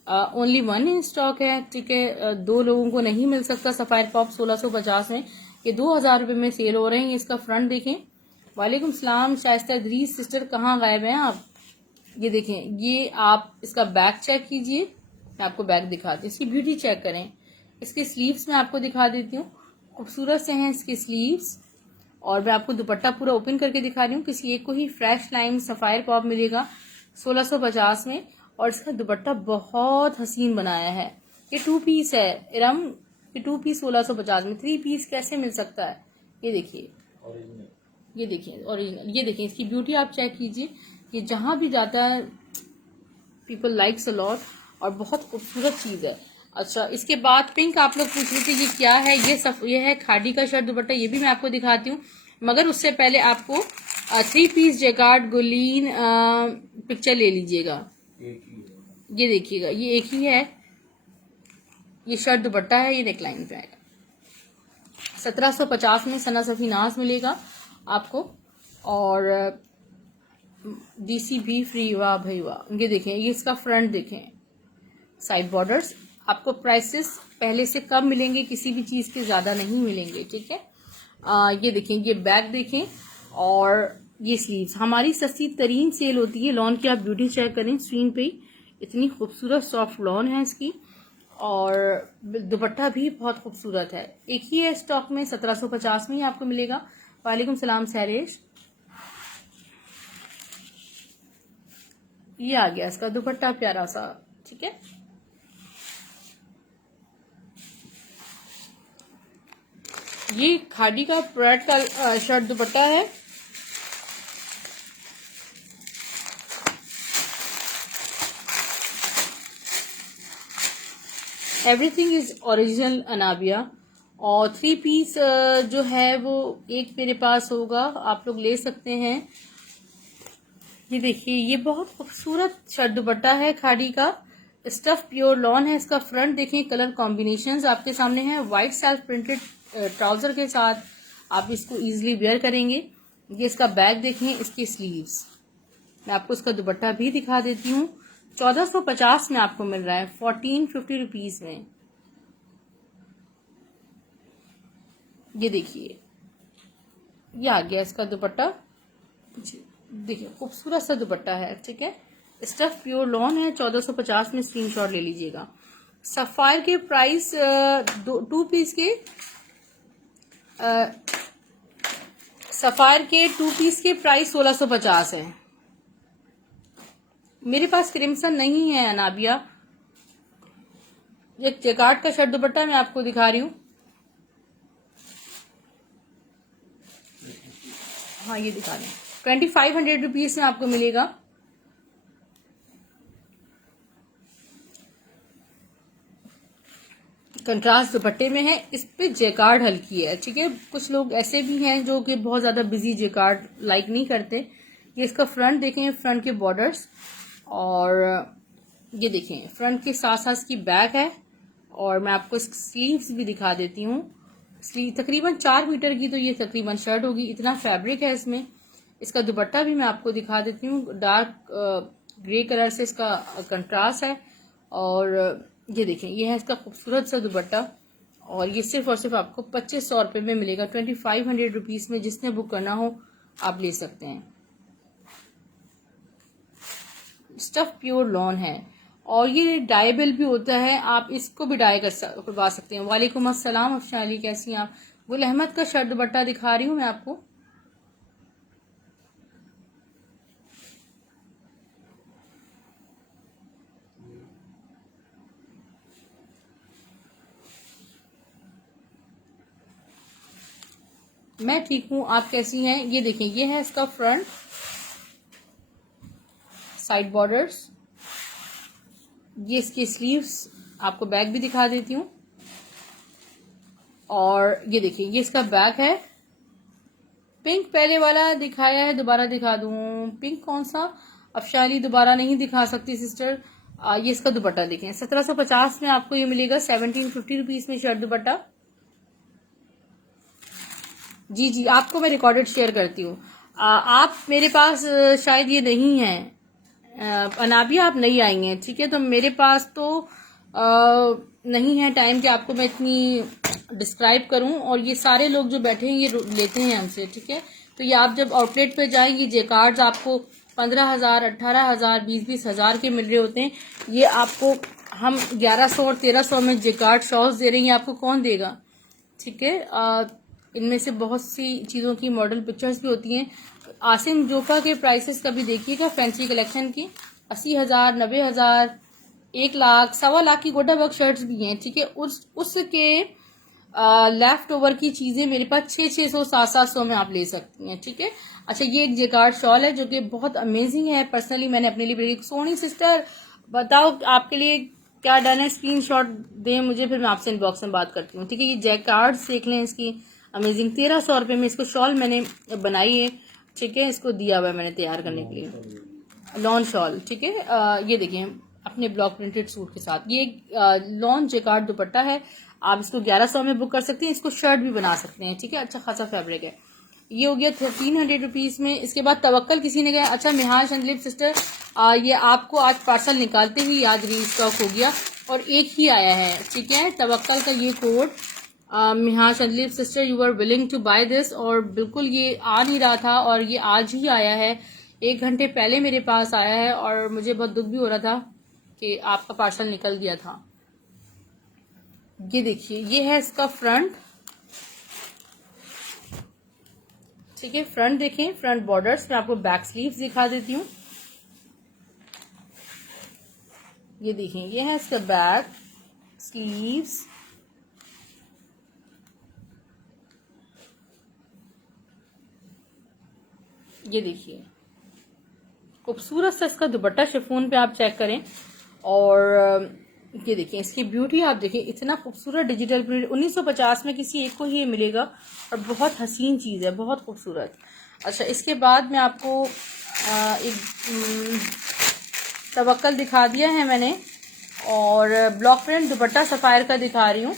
only 1 in stock है, ठीक है। 2 लोगों को नहीं मिल सकता। सफायर पॉप 1650 में, ये 2000 रुपए में सेल हो रहे हैं। इसका फ्रंट देखें। वालेकुम सलाम शाइस्ता दरीज सिस्टर, कहाँ गायब हैं आप? ये देखें, ये आप इसका बैक चेक कीजिए। मैं आपको बैक दिखाती हूँ। इसकी ब्यूटी चेक करें। इसके स्लीव्स मैं आपको दिखा देती हूँ, खूबसूरत से हैं इसके स्लीव्स। और मैं आपको दुपट्टा पूरा ओपन करके दिखा रही हूँ। किसी एक को ही फ्रेश लाइन सफायर पॉप मिलेगा 1650 में। और इसका दुपट्टा बहुत हसीन बनाया है। ये 2 पीस है इरम, ये 2 पीस 1650 में। 3 पीस कैसे मिल सकता है? ये देखिए, ये देखिए ओरिजिनल, ये देखिए इसकी ब्यूटी आप चेक कीजिए, ये जहां भी जाता है पीपल लाइक्स अ लॉट, और बहुत खूबसूरत चीज है। अच्छा, इसके बाद पिंक आप लोग पूछ रहे थे ये क्या है, ये है खादी का शर्ट दुपट्टा, ये भी मैं आपको दिखाती हूँ, मगर उससे पहले आपको 3 पीस जैकार्ड गुलीन पिक्चर ले लीजिएगा। ये देखिएगा, ये एक ही है, ये शर्ट दुपट्टा है, ये नेकलाइन पे आएगा। 1750 में सना सफीनाज मिलेगा आपको, और डीसी भी फ्री, वाह भाई वाह। ये देखें, ये इसका फ्रंट देखें, साइड बॉर्डर्स, आपको प्राइसेस पहले से कम मिलेंगे, किसी भी चीज के ज्यादा नहीं मिलेंगे, ठीक है। ये देखें, ये बैक देखें, और ये स्लीव्स। हमारी सस्ती तरीन सेल होती है लॉन की, आप ब्यूटी चेक करें स्क्रीन पे, इतनी खूबसूरत सॉफ्ट लॉन है इसकी, और दुपट्टा भी बहुत खूबसूरत है। एक ही है स्टॉक में, 1750 में ही आपको मिलेगा। वालेकुम सलाम सैलेश। ये आ गया इसका दुपट्टा प्यारा सा, ठीक है। ये खादी का प्रोडक्ट का शर्ट दुपट्टा है। एवरीथिंग इज ओरिजिनल अनाबिया, और 3 पीस जो है वो एक मेरे पास होगा, आप लोग ले सकते हैं। ये देखिए, ये बहुत खूबसूरत शर्ट दुपट्टा है खादी का, स्टफ प्योर लॉन है। इसका फ्रंट देखें, कलर कॉम्बिनेशंस आपके सामने है, व्हाइट सेल्फ प्रिंटेड ट्राउजर के साथ आप इसको इजीली वेयर करेंगे। ये इसका बैक देखें, इसकी स्लीव्स, मैं आपको इसका दुपट्टा भी दिखा देती हूँ। 1450 में आपको मिल रहा है, 1450 रुपीज में। ये देखिए, ये आ गया इसका दुपट्टा, देखिए खूबसूरत सा दुपट्टा है, ठीक है। स्टफ प्योर लॉन है, 1450 में स्क्रीनशॉट ले लीजिएगा। सफायर के प्राइस 2 पीस के सफायर के 2 पीस के प्राइस 1650 है। मेरे पास क्रिम्सन नहीं है अनाबिया। एक जैकार्ड का शर्ट दुपट्टा मैं आपको दिखा रही हूँ, हाँ ये दिखा रही हूँ, 2500 रुपीज में आपको मिलेगा। कंट्रास्ट दुपट्टे में है, इस पे जैकार्ड हल्की है, ठीक है। कुछ लोग ऐसे भी हैं जो कि बहुत ज्यादा बिजी जैकार्ड लाइक नहीं करते। ये इसका फ्रंट देखें, फ्रंट के बॉर्डर्स, और ये देखें फ्रंट के साथ साथ इसकी बैक है, और मैं आपको इसकी स्लीव्स भी दिखा देती हूँ। स्लीव तकरीबन 4 मीटर की तो ये तकरीबन शर्ट होगी, इतना फैब्रिक है इसमें। इसका दुपट्टा भी मैं आपको दिखा देती हूँ, डार्क ग्रे कलर से इसका कंट्रास्ट है, और ये देखें, ये है इसका खूबसूरत सा दुपट्टा, और ये सिर्फ और सिर्फ आपको 2500 रुपये में मिलेगा, 2500 रुपीज में। जिसने बुक करना हो आप ले सकते हैं। स्टफ प्योर लॉन है, और ये डाइबल भी होता है, आप इसको भी डाई करवा सकते हैं। वालेकुम अस्सलाम अफशान अली, कैसी हैं आप। गुल अहमद का शर्ट दुपट्टा दिखा रही हूँ मैं आपको। मैं ठीक हूँ, आप कैसी हैं। ये देखें, ये है इसका फ्रंट, साइड बॉर्डर्स, ये इसकी स्लीव्स, आपको बैक भी दिखा देती हूँ, और ये देखिए ये इसका बैक है। पिंक पहले वाला दिखाया है, दोबारा दिखा दूं। पिंक कौन सा, अफशाली दोबारा नहीं दिखा सकती सिस्टर। ये इसका दुपट्टा देखें, 1750 में आपको ये मिलेगा, 1750 रुपीज में शर्ट दुपट्टा। जी जी, आपको मैं रिकॉर्डेड शेयर करती हूँ। आप मेरे पास शायद ये नहीं है अनाबिया, आप नहीं आएंगे, ठीक है। तो मेरे पास तो नहीं है टाइम कि आपको मैं इतनी डिस्क्राइब करूं, और ये सारे लोग जो बैठे हैं ये लेते हैं हमसे, ठीक है। तो ये आप जब आउटलेट पे जाएंगे, जैकार्ड्स आपको 15,000, 18,000, 20-20 हजार के मिल रहे होते हैं। ये आपको हम 1100 और 1300 में जैकार्ड शॉल्स दे रहे हैं, आपको कौन देगा, ठीक है। इनमें से बहुत सी चीज़ों की मॉडल पिक्चर्स भी होती हैं। आसिम जोफा के प्राइसेस कभी देखिएगा, फैंसी कलेक्शन की 80,000, 90,000, 1 लाख, 1.25 लाख की गोटा वर्क शर्ट्स भी हैं, ठीक है। उसके लेफ्ट ओवर की चीजें मेरे पास 600 700 में आप ले सकती हैं, ठीक है। अच्छा, ये एक जेकार्ड शॉल है जो कि बहुत अमेजिंग है। पर्सनली मैंने अपने लिए एक सोनी सिस्टर, बताओ आपके लिए क्या डन है, स्क्रीनशॉट दें मुझे, फिर मैं आपसे इनबॉक्स में बात करती हूँ, ठीक है। ये जेकार्ड देख लें, इसकी अमेजिंग 1300 रुपये में इसको शॉल मैंने बनाई है, ठीक है। इसको दिया हुआ है मैंने तैयार करने के लिए, लॉन शॉल, ठीक है। ये देखिए अपने ब्लॉक प्रिंटेड सूट के साथ, ये लॉन जेकार्ड दुपट्टा है। आप इसको 1100 में बुक कर सकते हैं, इसको शर्ट भी बना सकते हैं, ठीक है। अच्छा खासा फैब्रिक है। ये हो गया 1300 रुपीज में। इसके बाद तवक्कल किसी ने कहा, अच्छा मिहाल संदलीप सिस्टर, ये आपको आज पार्सल निकालते ही आज रीस्टॉक हो गया और एक ही आया है, ठीक है। तवक्कल का ये कोड, मिहाल संदलीप sister, you are willing to buy this, और बिल्कुल ये आ नहीं रहा था और ये आज ही आया है, 1 घंटे पहले मेरे पास आया है और मुझे बहुत दुख भी हो रहा था कि आपका पार्सल निकल गया था। ये देखिए, ये है इसका फ्रंट, ठीक है। फ्रंट देखें, फ्रंट बॉर्डर्स। मैं आपको बैक स्लीव्स दिखा देती हूँ। ये देखें, ये है इसका बैक स्लीव्स। ये देखिए खूबसूरत सा इसका दुपट्टा, शिफॉन पे आप चेक करें। और ये देखिए इसकी ब्यूटी, आप देखिए इतना खूबसूरत डिजिटल प्रिंट, 1950 में किसी एक को ही ये मिलेगा और बहुत हसीन चीज़ है, बहुत खूबसूरत। अच्छा, इसके बाद मैं आपको एक तवक्कल दिखा दिया है मैंने, और ब्लॉक प्रिंट दुपट्टा सफायर का दिखा रही हूँ।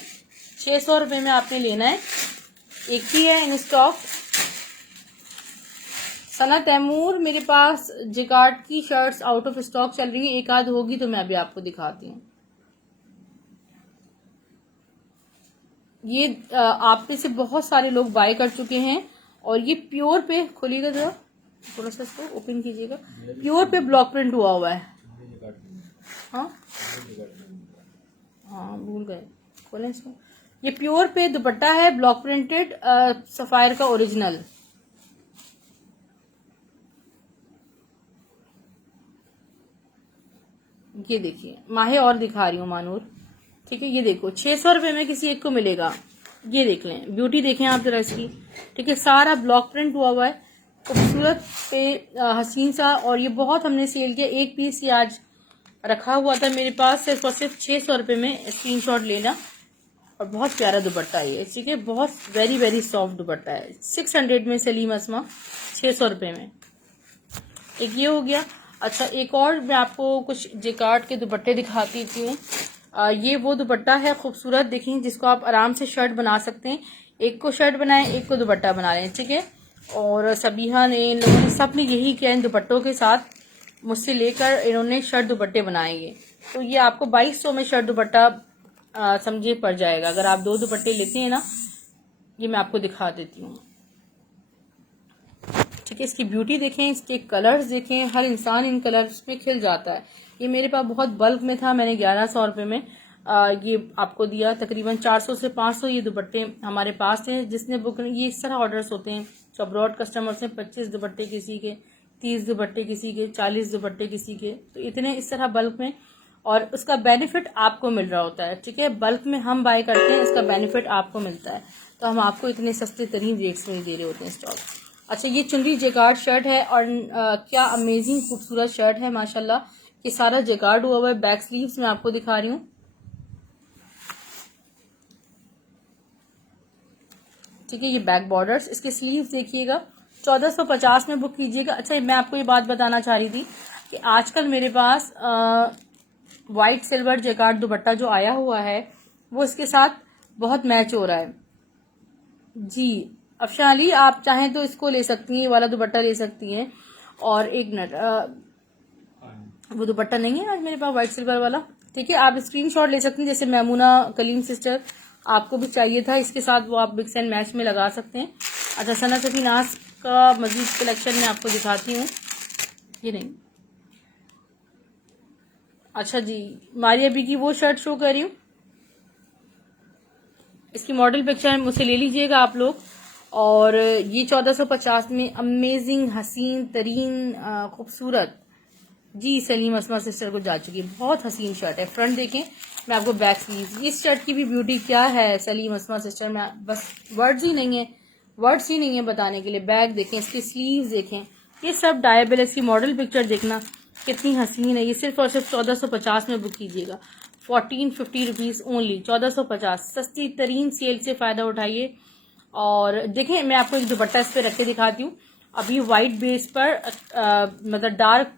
600 रुपये में आपने लेना है, एक ही है इन स्टॉक। सना तैमूर, मेरे पास जिकार्ड की शर्ट्स आउट ऑफ स्टॉक चल रही है, एक आध होगी तो मैं अभी आपको दिखाती हूँ। ये आप में से बहुत सारे लोग बाय कर चुके हैं और ये प्योर पे, खोलिएगा जरा थोड़ा सा, इसको ओपन कीजिएगा, प्योर पे ब्लॉक प्रिंट हुआ है। हाँ हाँ, भूल गए, खोलें इसको। ये प्योर पे दुपट्टा है, ब्लॉक प्रिंटेड, सफायर का ओरिजिनल। ये देखिए, माहे और दिखा रही हूँ मानूर, ठीक है। ये देखो 600 रुपये में किसी एक को मिलेगा। ये देख लें, ब्यूटी देखें आप जरा इसकी, ठीक है। सारा ब्लॉक प्रिंट हुआ है, खूबसूरत पे हसीन सा। और ये बहुत हमने सेल किया, एक पीस ये आज रखा हुआ था मेरे पास, सिर्फ और सिर्फ 600 रुपये में। स्क्रीनशॉट लेना। और बहुत प्यारा दुपट्टा है ये, ठीक है, बहुत वेरी वेरी सॉफ्ट दुपट्टा है। 600 में सलीम असमा, 600 रुपये में। एक ये हो गया। अच्छा, एक और मैं आपको कुछ जेकार्ड के दुपट्टे दिखाती हूँ। ये वो दुपट्टा है खूबसूरत, देखिए, जिसको आप आराम से शर्ट बना सकते हैं। एक को शर्ट बनाएं, एक को दुपट्टा बना लें, ठीक है। और सबिहा ने, इन लोगों ने, सब ने यही किया, इन दुपट्टों के साथ मुझसे लेकर इन्होंने शर्ट दुपट्टे बनाएंगे। तो ये आपको 2200 में शर्ट दुपट्टा समझिए पड़ जाएगा, अगर आप 2 दुपट्टे लेते हैं ना। ये मैं आपको दिखा देती हूँ, ठीक है। इसकी ब्यूटी देखें, इसके कलर्स देखें, हर इंसान इन कलर्स में खिल जाता है। ये मेरे पास बहुत बल्क में था, मैंने 1100 रुपये में ये आपको दिया। तकरीबन 400 से 500 ये दुपट्टे हमारे पास थे। जिसने बुक, ये इस तरह ऑर्डर्स होते हैं, जो अब्रॉड कस्टमर्स हैं, 25 दुपट्टे किसी के, 30 दुपट्टे किसी के, 40 दुपट्टे किसी के, तो इतने इस तरह बल्क में। और उसका बेनिफिट आपको मिल रहा होता है, ठीक है। बल्क में हम बाय करते हैं, इसका बेनिफिट आपको मिलता है, तो हम आपको इतने सस्ते तरीन रेट्स में दे रहे होते हैं स्टॉक। अच्छा, ये चुनरी जेकार्ड शर्ट है और क्या अमेजिंग खूबसूरत शर्ट है माशाल्लाह। ये सारा जेकार्ड हुआ है। बैक स्लीव्स मैं आपको दिखा रही हूँ, ठीक है। ये बैक बॉर्डर्स, इसके स्लीव्स देखिएगा। 1450 में बुक कीजिएगा। अच्छा, मैं आपको ये बात बताना चाह रही थी कि आजकल मेरे पास व्हाइट सिल्वर जेकार्ड दुपट्टा जो आया हुआ है, वो इसके साथ बहुत मैच हो रहा है जी। अफशा अली, आप चाहें तो इसको ले सकती हैं, ये वाला दुपट्टा ले सकती हैं। और एक मिनट, वो दुपट्टा नहीं है आज मेरे पास व्हाइट सिल्वर वाला, ठीक है। आप स्क्रीनशॉट ले सकती हैं, जैसे मैमूना कलीम सिस्टर, आपको भी चाहिए था इसके साथ, वो आप मिक्स एंड मैच में लगा सकते हैं। अच्छा, सना सफी नाज का मजीद कलेक्शन में आपको दिखाती हूँ। ये नहीं, अच्छा जी, मारिया बी की वो शर्ट शो कर रही हूँ, इसकी मॉडल पिक्चर मुझसे ले लीजिएगा आप लोग। और ये 1450 में अमेजिंग हसीन तरीन खूबसूरत जी सलीम असमा सिस्टर को जा चुकी है। बहुत हसीन शर्ट है। फ्रंट देखें, मैं आपको बैक स्लीव, इस शर्ट की भी ब्यूटी क्या है सलीम असमा सिस्टर में, बस वर्ड्स ही नहीं है बताने के लिए। बैक देखें, इसकी स्लीव्स देखें, ये सब डायबल। इसकी मॉडल पिक्चर देखना कितनी हसीन है। ये सिर्फ और सिर्फ 1450 में बुक कीजिएगा। 1450 रुपीज़ ओनली, 1450। सस्ती तरीन सेल से फ़ायदा उठाइए। और देखें, मैं आपको एक दुपट्टा इस पर रख के दिखाती हूँ। अभी वाइट बेस पर मतलब डार्क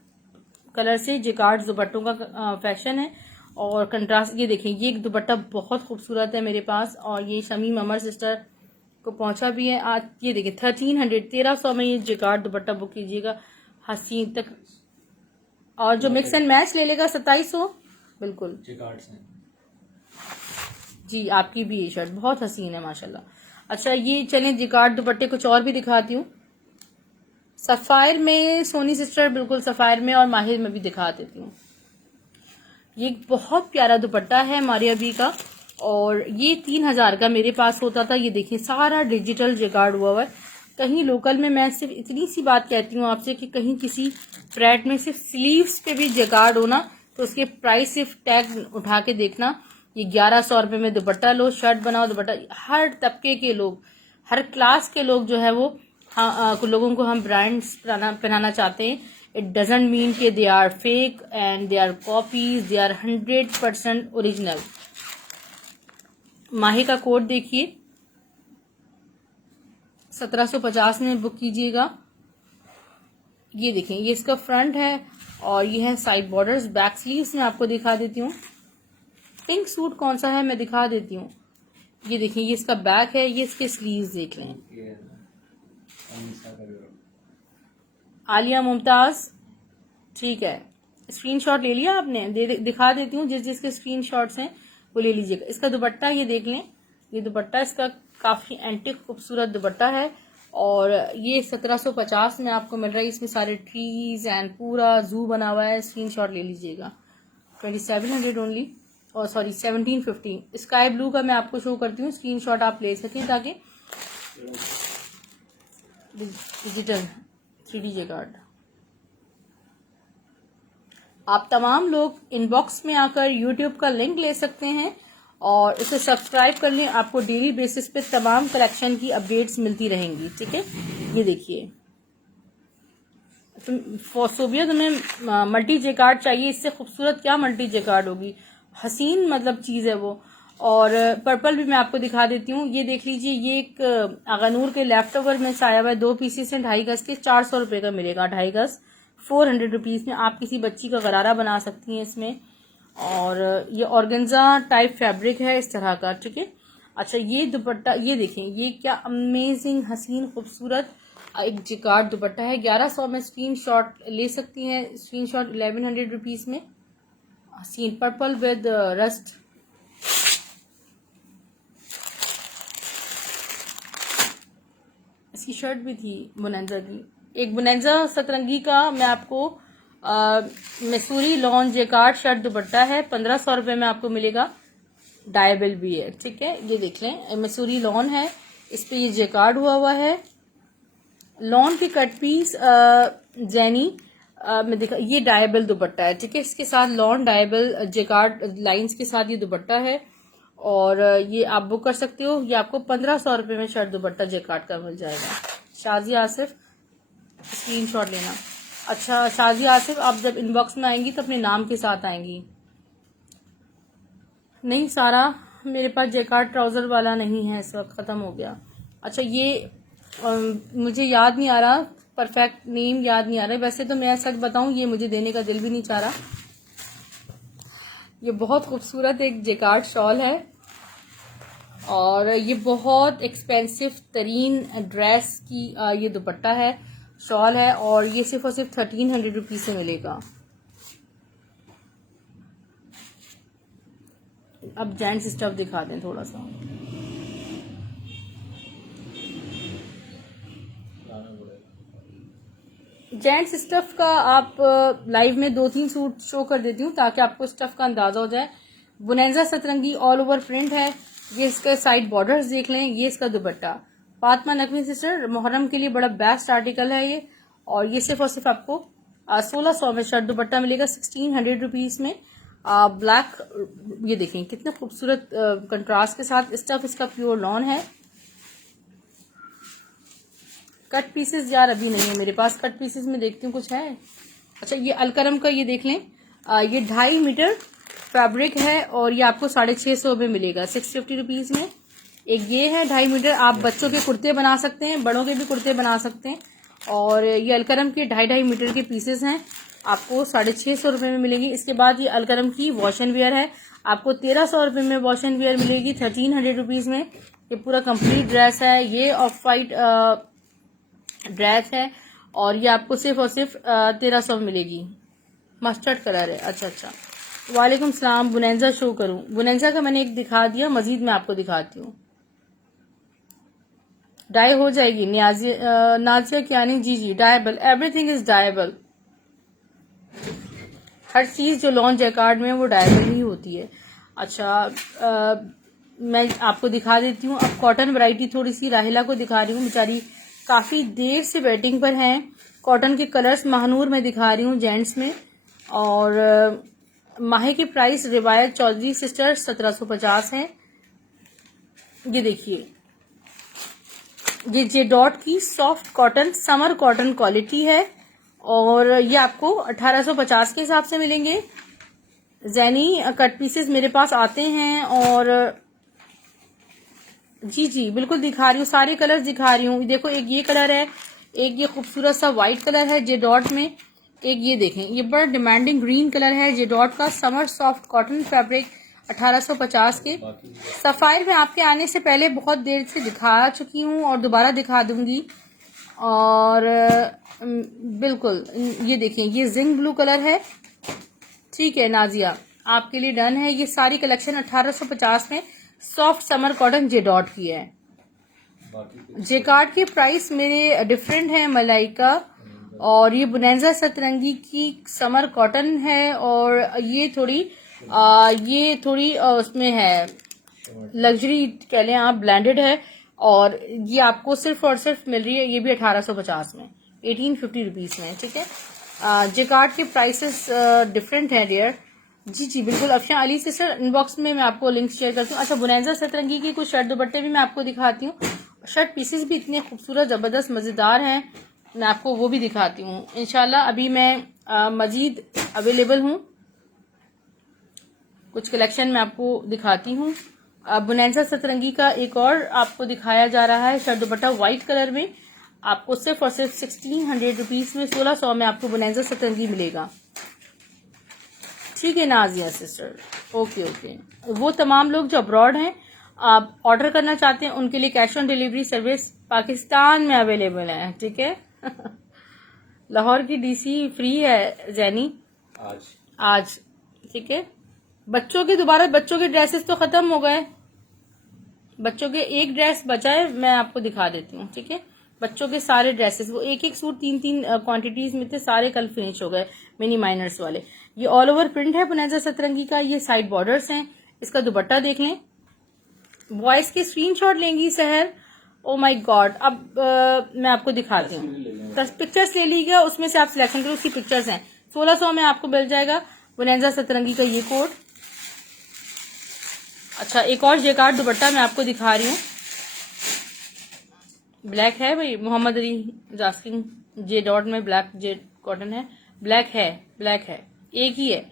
कलर से जिकार्ड दुपट्टों का फैशन है और कंट्रास्ट। ये देखें, ये एक दुपट्टा बहुत खूबसूरत है मेरे पास और ये शमीम अमर सिस्टर को पहुंचा भी है आज। ये देखें 1300 में ये जिकार्ड दुपट्टा बुक कीजिएगा हसीन तक। और जो मिक्स एंड मैच ले लेगा 2700 बिल्कुल जी। आपकी भी ये शर्ट बहुत हसीन है माशाल्लाह। अच्छा, ये चलें जिकार्ड दुपट्टे कुछ और भी दिखाती हूँ। सफायर में सोनी सिस्टर, बिल्कुल सफायर में और माहिर में भी दिखा देती हूँ। ये एक बहुत प्यारा दुपट्टा है मारिया बी का और ये 3000 का मेरे पास होता था। ये देखिए सारा डिजिटल जिकार्ड हुआ है। कहीं लोकल में मैं सिर्फ इतनी सी बात कहती हूँ आपसे कि कहीं किसी फ्रैट में सिर्फ स्लीव्स पे भी जिकार्ड हो ना तो उसके प्राइस सिर्फ टैग उठा के देखना। ये 1100 रुपये में दुपट्टा लो, शर्ट बनाओ, दुपट्टा। हर तबके के लोग, हर क्लास के लोग जो है वो लोगों को हम ब्रांड्स पहनाना चाहते हैं। इट डजेंट मीन कि they are fake and they are copies, they are 100% original. Mahi का कोड देखिए, 1750 में बुक कीजिएगा। ये देखें, ये इसका फ्रंट है और ये है साइड बॉर्डर्स। बैक स्लीव्स में आपको दिखा देती हूँ। पिंक सूट कौन सा है मैं दिखा देती हूँ। ये देखें, ये इसका बैक है, ये इसके स्लीव्स देख लें। आलिया मुमताज, ठीक है, स्क्रीनशॉट ले लिया आपने? दिखा देती हूँ, जिस जिसके स्क्रीनशॉट्स हैं वो ले लीजिएगा। इसका दुपट्टा ये देख लें, ये दुपट्टा इसका काफी एंटिक खूबसूरत दुपट्टा है और ये 1750 में आपको मिल रहा है। इसमें सारे ट्रीज एंड पूरा जू बना हुआ है। स्क्रीनशॉट ले लीजिएगा। 2700 ओनली, और सॉरी 1750। स्काई ब्लू का मैं आपको शो करती हूँ, स्क्रीनशॉट आप ले सकें ताकि डिजिटल 3D जिकार्ड। आप तमाम लोग इनबॉक्स में आकर यूट्यूब का लिंक ले सकते हैं और उसे सब्सक्राइब कर लें। आपको डेली बेसिस पे तमाम कलेक्शन की अपडेट्स मिलती रहेंगी, ठीक है। ये देखिए, सोबिया तुम्हें मल्टी जिकार्ड चाहिए, इससे खूबसूरत क्या मल्टी जिकार्ड होगी। हसीन मतलब चीज है वो। और पर्पल भी मैं आपको दिखा देती हूँ। ये देख लीजिए, ये एक आगानूर के लेफ्ट ओवर में आया हुआ है। 2 पीसेस हैं 2.5 गज के, 400 रुपए का मिलेगा 2.5 गज, 400 रुपीज में। आप किसी बच्ची का गरारा बना सकती हैं इसमें। और ये ऑर्गेन्जा टाइप फैब्रिक है इस तरह का, ठीक है। अच्छा, ये दुपट्टा ये देखें, ये क्या अमेजिंग हसीन खूबसूरत एक जिकार्ड दुपट्टा है। 1100 में स्क्रीनशॉट ले सकती हैं। स्क्रीनशॉट 1100 रुपीज में हसीन पर्पल विद रस्ट। इसकी शर्ट भी थी बुनेंजा की। एक बुनेंजा सतरंगी का मैं आपको मैसूरी लॉन जेकार्ड शर्ट दुपट्टा है, 1500 रुपये में आपको मिलेगा। डायबल भी है, ठीक है। ये देख लें, मैसूरी लॉन है, इस पे ये जेकार्ड हुआ है। लॉन की कट पीस जैनी में देखा, ये डायबल दुपट्टा है, ठीक है। इसके साथ लॉन डायबल जेकार्ड लाइंस के साथ ये दुपट्टा है और ये आप बुक कर सकते हो। ये आपको 1500 रुपये में शर्ट दुपट्टा जेकार्ड का मिल जाएगा। शाजिया आसिफ, स्क्रीनशॉट लेना। अच्छा शाजिया आसिफ, आप जब इनबॉक्स में आएंगी तो अपने नाम के साथ आएंगी। नहीं सारा, मेरे पास जेकार्ड ट्राउजर वाला नहीं है इस वक्त, खत्म हो गया। अच्छा, ये मुझे याद नहीं आ रहा, परफेक्ट नेम याद नहीं आ रहा। वैसे तो मैं सच बताऊं, ये मुझे देने का दिल भी नहीं चाह रहा। ये बहुत खूबसूरत एक जेकार्ड शॉल है और ये बहुत एक्सपेंसिव तरीन ड्रेस की ये दुपट्टा है, शॉल है और ये सिर्फ और सिर्फ 1300 रुपीज से मिलेगा। अब जेंट्स स्टफ दिखा दें थोड़ा सा। जेंट्स स्टफ का आप लाइव में 2-3 सूट शो कर देती हूँ ताकि आपको स्टफ का अंदाजा हो जाए। बुनेंजा सतरंगी ऑल ओवर प्रिंट है। ये इसका साइड बॉर्डर्स देख लें। ये इसका दुपट्टा, फातिमा नकवी सिस्टर, मुहर्रम के लिए बड़ा बेस्ट आर्टिकल है ये और ये सिर्फ और सिर्फ आपको 1600 में शर्ट दुपट्टा मिलेगा 1600 रुपीज में। ब्लैक, ये देखें कितने खूबसूरत कंट्रास्ट के साथ स्टफ इसका प्योर लॉन है। कट पीसेस यार अभी नहीं है मेरे पास, कट पीसेस में देखती हूँ कुछ है। अच्छा ये अलकरम का ये देख लें, ये 2.5 मीटर फैब्रिक है और ये आपको 650 में मिलेगा 650 रुपीज में। एक ये है 2.5 मीटर, आप बच्चों के कुर्ते बना सकते हैं, बड़ों के भी कुर्ते बना सकते हैं। और ये अलकरम के 2.5 मीटर के पीसेस हैं, आपको 650 रुपये में मिलेंगी। इसके बाद ये अलकरम की वॉश एंड वेयर है, आपको 1300 रुपये में वॉश एंड वेयर मिलेगी 1300 रुपीज में। ये पूरा कंप्लीट ड्रेस है, ये ऑफ वाइट ड्रेस है और ये आपको सिर्फ और सिर्फ 1300 में मिलेगी। मस्टर्ड कलर है। अच्छा, वालेकुम सलाम। बुनेंजा शो करूं? बुनेंजा का मैंने एक दिखा दिया, मजीद मैं आपको दिखाती हूँ। डाई हो जाएगी नाजिया कियानी? जी डायबल, एवरीथिंग इज डायबल। हर चीज जो लॉन्च जैकार्ड में वो डायबल ही होती है। अच्छा मैं आपको दिखा देती हूँ अब कॉटन वैरायटी थोड़ी सी। राहिला को दिखा रही हूँ, बेचारी काफी देर से वेटिंग पर हैं। कॉटन के कलर्स महानूर में दिखा रही हूँ जेंट्स में। और माहे की प्राइस रिवायत चौधरी सिस्टर 1750 है। ये देखिए, ये जे डॉट की soft cotton summer cotton quality है और ये आपको 1850 के हिसाब से मिलेंगे। जैनी कट पीसेस मेरे पास आते हैं और जी बिल्कुल दिखा रही हूँ, सारे कलर्स दिखा रही हूँ। देखो एक ये कलर है, एक ये खूबसूरत सा व्हाइट कलर है जे डॉट में, एक ये देखें ये बड़ा डिमांडिंग ग्रीन कलर है जे डॉट का समर सॉफ्ट कॉटन फैब्रिक 1850 के। सफायर में आपके आने से पहले बहुत देर से दिखा चुकी हूँ और दोबारा दिखा दूंगी। और बिल्कुल ये देखें ये जिंक ब्लू कलर है। ठीक है नाजिया, आपके लिए डन है। ये सारी कलेक्शन 1850 में soft summer cotton J dot की है। जेकार्ड के प्राइस मेरे डिफरेंट है मलाइका। और ये बुनेंजा सतरंगी की समर कॉटन है और ये थोड़ी उसमें है लग्जरी कह लें आप, ब्लेंडेड है। और ये आपको सिर्फ और सिर्फ मिल रही है, ये भी 1850 में 1850 रुपीज में। ठीक है, जेकार्ड के प्राइसेस डिफरेंट है डियर। जी बिल्कुल। अफशा अली सिस्टर इनबॉक्स में मैं आपको लिंक शेयर करती हूँ। अच्छा बुनेंजा सतरंगी की कुछ शर्ट दुपट्टे भी मैं आपको दिखाती हूँ। शर्ट पीसेस भी इतने खूबसूरत जबरदस्त मजेदार हैं, मैं आपको वो भी दिखाती हूँ इंशाल्लाह। अभी मैं मजीद अवेलेबल हूँ, कुछ कलेक्शन मैं आपको दिखाती हूँ। बुनेंजा सतरंगी का एक और आपको दिखाया जा रहा है शर्ट दुपट्टा व्हाइट कलर में, आपको सिर्फ और सिर्फ 1600 रुपीज में 1600 में आपको बुनेंजा सतरंगी मिलेगा। ठीक है नाजिया सिस्टर, ओके। वो तमाम लोग जो अब्रॉड हैं, आप ऑर्डर करना चाहते हैं, उनके लिए cash on delivery service Pakistan में अवेलेबल है। ठीक है लाहौर की डीसी फ्री है जैनी आज। ठीक है, बच्चों के ड्रेसेस तो खत्म हो गए, बच्चों के एक ड्रेस बचा है, मैं आपको दिखा देती हूँ। ठीक है, बच्चों के सारे ड्रेसेस वो एक सूट 3 क्वांटिटीज में थे, सारे कल फिनिश हो गए मिनी माइनर्स वाले। ये ऑल ओवर प्रिंट है बुनेंजा सतरंगी का, ये साइड बॉर्डर्स हैं। इसका दुपट्टा देख लें। वॉइस के स्क्रीनशॉट लेंगी सहर? ओ माय गॉड, अब मैं आपको दिखाती हूँ। पिक्चर्स ले लीजिएगा, उसमें से आप सिलेक्शन करो, उसकी पिक्चर्स हैं। 1600 में आपको मिल जाएगा बुनेंजा सतरंगी का ये कोट। अच्छा एक और जेकार्ड दुपट्टा मैं आपको दिखा रही हूँ, ब्लैक है भाई, मोहम्मद अली जास्किन जे डॉट में ब्लैक जे कॉटन है, ब्लैक है एक ही है।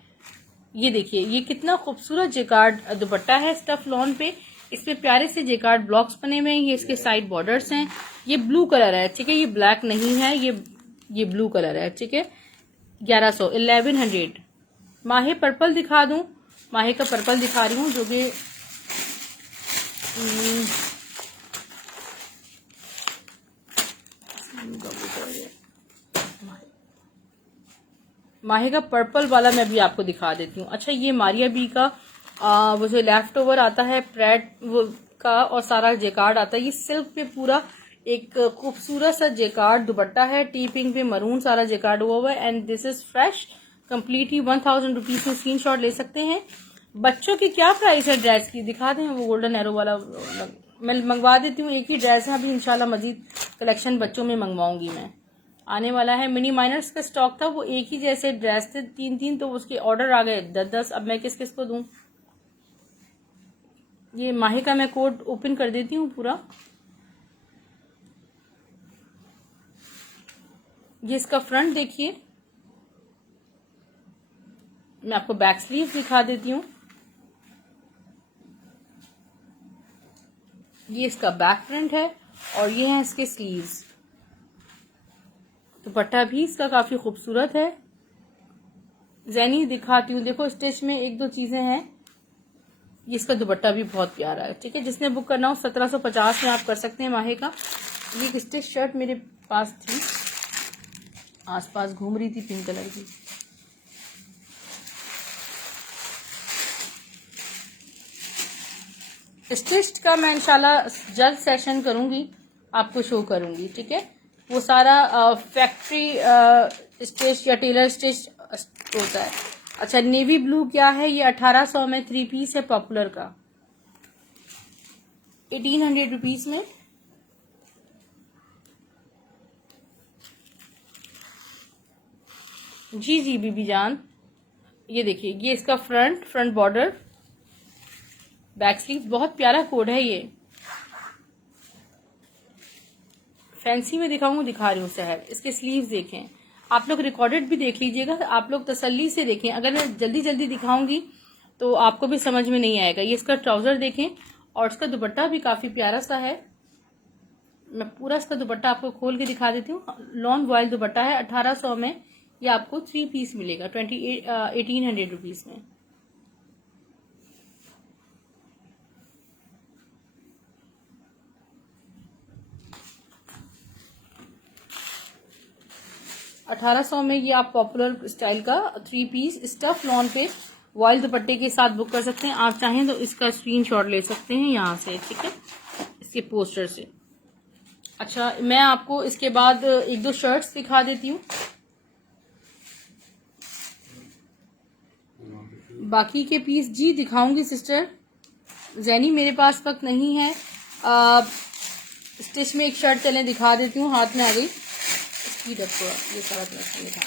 ये देखिए ये कितना खूबसूरत जेकार्ड दुपट्टा है स्टफ लॉन पे, इसमें प्यारे से जेकार्ड ब्लॉक्स बने हुए हैं। ये इसके साइड बॉर्डर्स हैं। ये ब्लू कलर है, ठीक है, ये ब्लैक नहीं है, ये ब्लू कलर है। ठीक है, 1100। माहे पर्पल दिखा दूं? माहे का पर्पल दिखा रही हूँ जो कि माहे का पर्पल वाला मैं भी आपको दिखा देती हूँ। अच्छा ये मारिया बी का वो जो लेफ्ट ओवर आता है प्रेड वो का और सारा जेकार्ड आता है, ये सिल्क पे पूरा एक खूबसूरत सा जेकार्ड दुपट्टा है, टी पिंक पे मरून सारा जेकार्ड हुआ है। And this is fresh completely 1000 rupees में स्क्रीनशॉट ले सकते हैं। बच्चों की क्या प्राइस है ड्रेस की दिखा दें, वो गोल्डन एरो वाला मैं मंगवा देती हूँ। एक ही ड्रेस है, अभी इंशाल्लाह मजीद कलेक्शन बच्चों में मंगवाऊंगी मैं। आने वाला है। मिनी माइनर्स का स्टॉक था, वो एक ही जैसे ड्रेस थे 3-3, तो उसके ऑर्डर आ गए 10-10। अब मैं किस किस को दूं। ये माही का मैं कोड ओपन कर देती हूँ पूरा। ये इसका फ्रंट देखिए, मैं आपको बैक स्लीव दिखा देती हूँ। ये इसका बैक फ्रंट है और ये है इसके स्लीव्स। दुपट्टा भी इसका काफी खूबसूरत है। जैनी दिखाती हूँ, देखो स्टिच में एक दो चीजें हैं। ये इसका दुपट्टा भी बहुत प्यारा है। ठीक है, जिसने बुक करना हो 1750 में आप कर सकते हैं माहे का। ये एक स्टिच शर्ट मेरे पास थी, आसपास घूम रही थी, पिंक कलर की। स्टिच्ड का मैं इंशाल्लाह जल्द सेशन करूंगी, आपको शो करूंगी। ठीक है, वो सारा फैक्ट्री स्टिच या टेलर स्टिच होता है। अच्छा, नेवी ब्लू क्या है, ये 1800 में 3 पीस है पॉपुलर का, 1800 रुपीज में। जी जी बीबी जान, ये देखिए, ये इसका फ्रंट बॉर्डर, बैक स्लीव, बहुत प्यारा कोड है ये। फैंसी में दिखा रही हूँ सहर। इसके स्लीव्स देखें, आप लोग रिकॉर्डेड भी देख लीजिएगा, आप लोग तसल्ली से देखें। अगर मैं जल्दी जल्दी दिखाऊंगी तो आपको भी समझ में नहीं आएगा। ये इसका ट्राउजर देखें और इसका दुपट्टा भी काफी प्यारा सा है। मैं पूरा इसका दुपट्टा आपको खोल के दिखा देती हूँ। लॉन वॉयल दुपट्टा है, 1800 में ये आपको 3 पीस मिलेगा 1800 रुपीज में। $1800 में ये आप पॉपुलर स्टाइल का 3 पीस स्टफ लॉन पे वॉयल दुपट्टे के साथ बुक कर सकते हैं। आप चाहें तो इसका स्क्रीनशॉट ले सकते हैं यहाँ से। ठीक है, इसके पोस्टर से। अच्छा, मैं आपको इसके बाद एक दो शर्ट्स दिखा देती हूँ। बाकी के पीस जी दिखाऊंगी सिस्टर जैनी, मेरे पास वक्त नहीं है। स्टिच में एक शर्ट चलें दिखा देती हूँ, हाथ में आ गई। स्पीड अप को ये सारा दिखा,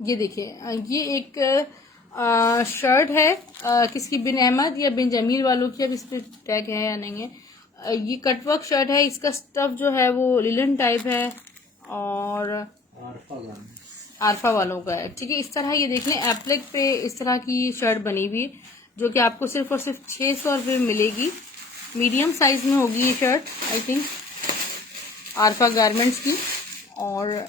ये देखिए, ये एक शर्ट है किसकी, बिन अहमद या बिन जमील वालों की, अब इस पर टैग है या नहीं है। ये कटवर्क शर्ट है, इसका स्टफ जो है वो लिलन टाइप है और आरफा वालों का है। ठीक है, इस तरह ये देखें एप्लिक पे इस तरह की शर्ट बनी हुई, जो कि आपको सिर्फ और सिर्फ 600 रुपये में मिलेगी। मीडियम साइज में होगी ये shirt, I think Arfa garments की। और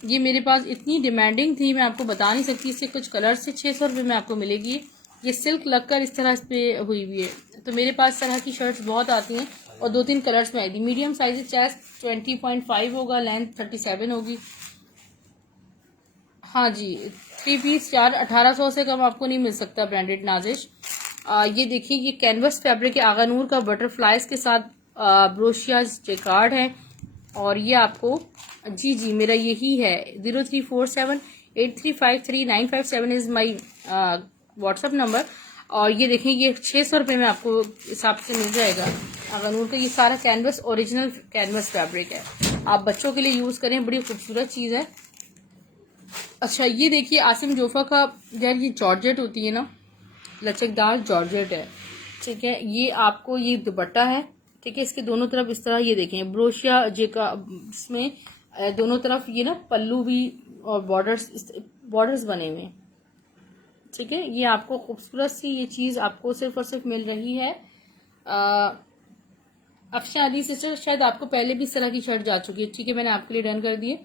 ये मेरे पास इतनी डिमांडिंग थी, मैं आपको बता नहीं सकती। इससे कुछ कलर से 600 रुपये में आपको मिलेगी। ये सिल्क लगकर इस तरह इस पे हुई हुई है। तो मेरे पास तरह की शर्ट्स बहुत आती हैं और 2-3 कलर्स में आई थी। मीडियम साइज, चेस्ट 20.5 होगा, लेंथ 37 होगी। हाँ जी, 3 पीस 1800 से कम आपको नहीं मिल सकता ब्रांडेड नाजिश। ये देखिए, ये कैनवस फैब्रिक के आगा नूर का बटरफ्लाइज के साथ ब्रोशिया जेकार्ड है। और ये आपको जी मेरा यही है 0347835395 इज माई व्हाट्सएप नंबर। और ये देखें, ये 600 रुपये में आपको हिसाब से मिल जाएगा आगा नूर का। ये सारा कैनवस, ओरिजिनल कैनवस फैब्रिक है, आप बच्चों के लिए यूज करें, बड़ी खूबसूरत चीज है। अच्छा, ये देखिए आसिम जोफा का, यार ये जॉर्जेट होती है ना, लचकदार जॉर्जेट है। ठीक है, ये आपको ये दुपट्टा है। ठीक है, इसके दोनों तरफ इस तरह ये देखें ब्रोशिया जेका, इसमें दोनों तरफ ये ना पल्लू भी और बॉर्डर्स बने हुए। ठीक है, ये आपको खूबसूरत सी ये चीज आपको सिर्फ और सिर्फ मिल रही है। अफशा अली सिस्टर, शायद आपको पहले भी इस तरह की शर्ट जा चुकी है। ठीक है, मैंने आपके लिए डन कर दिए।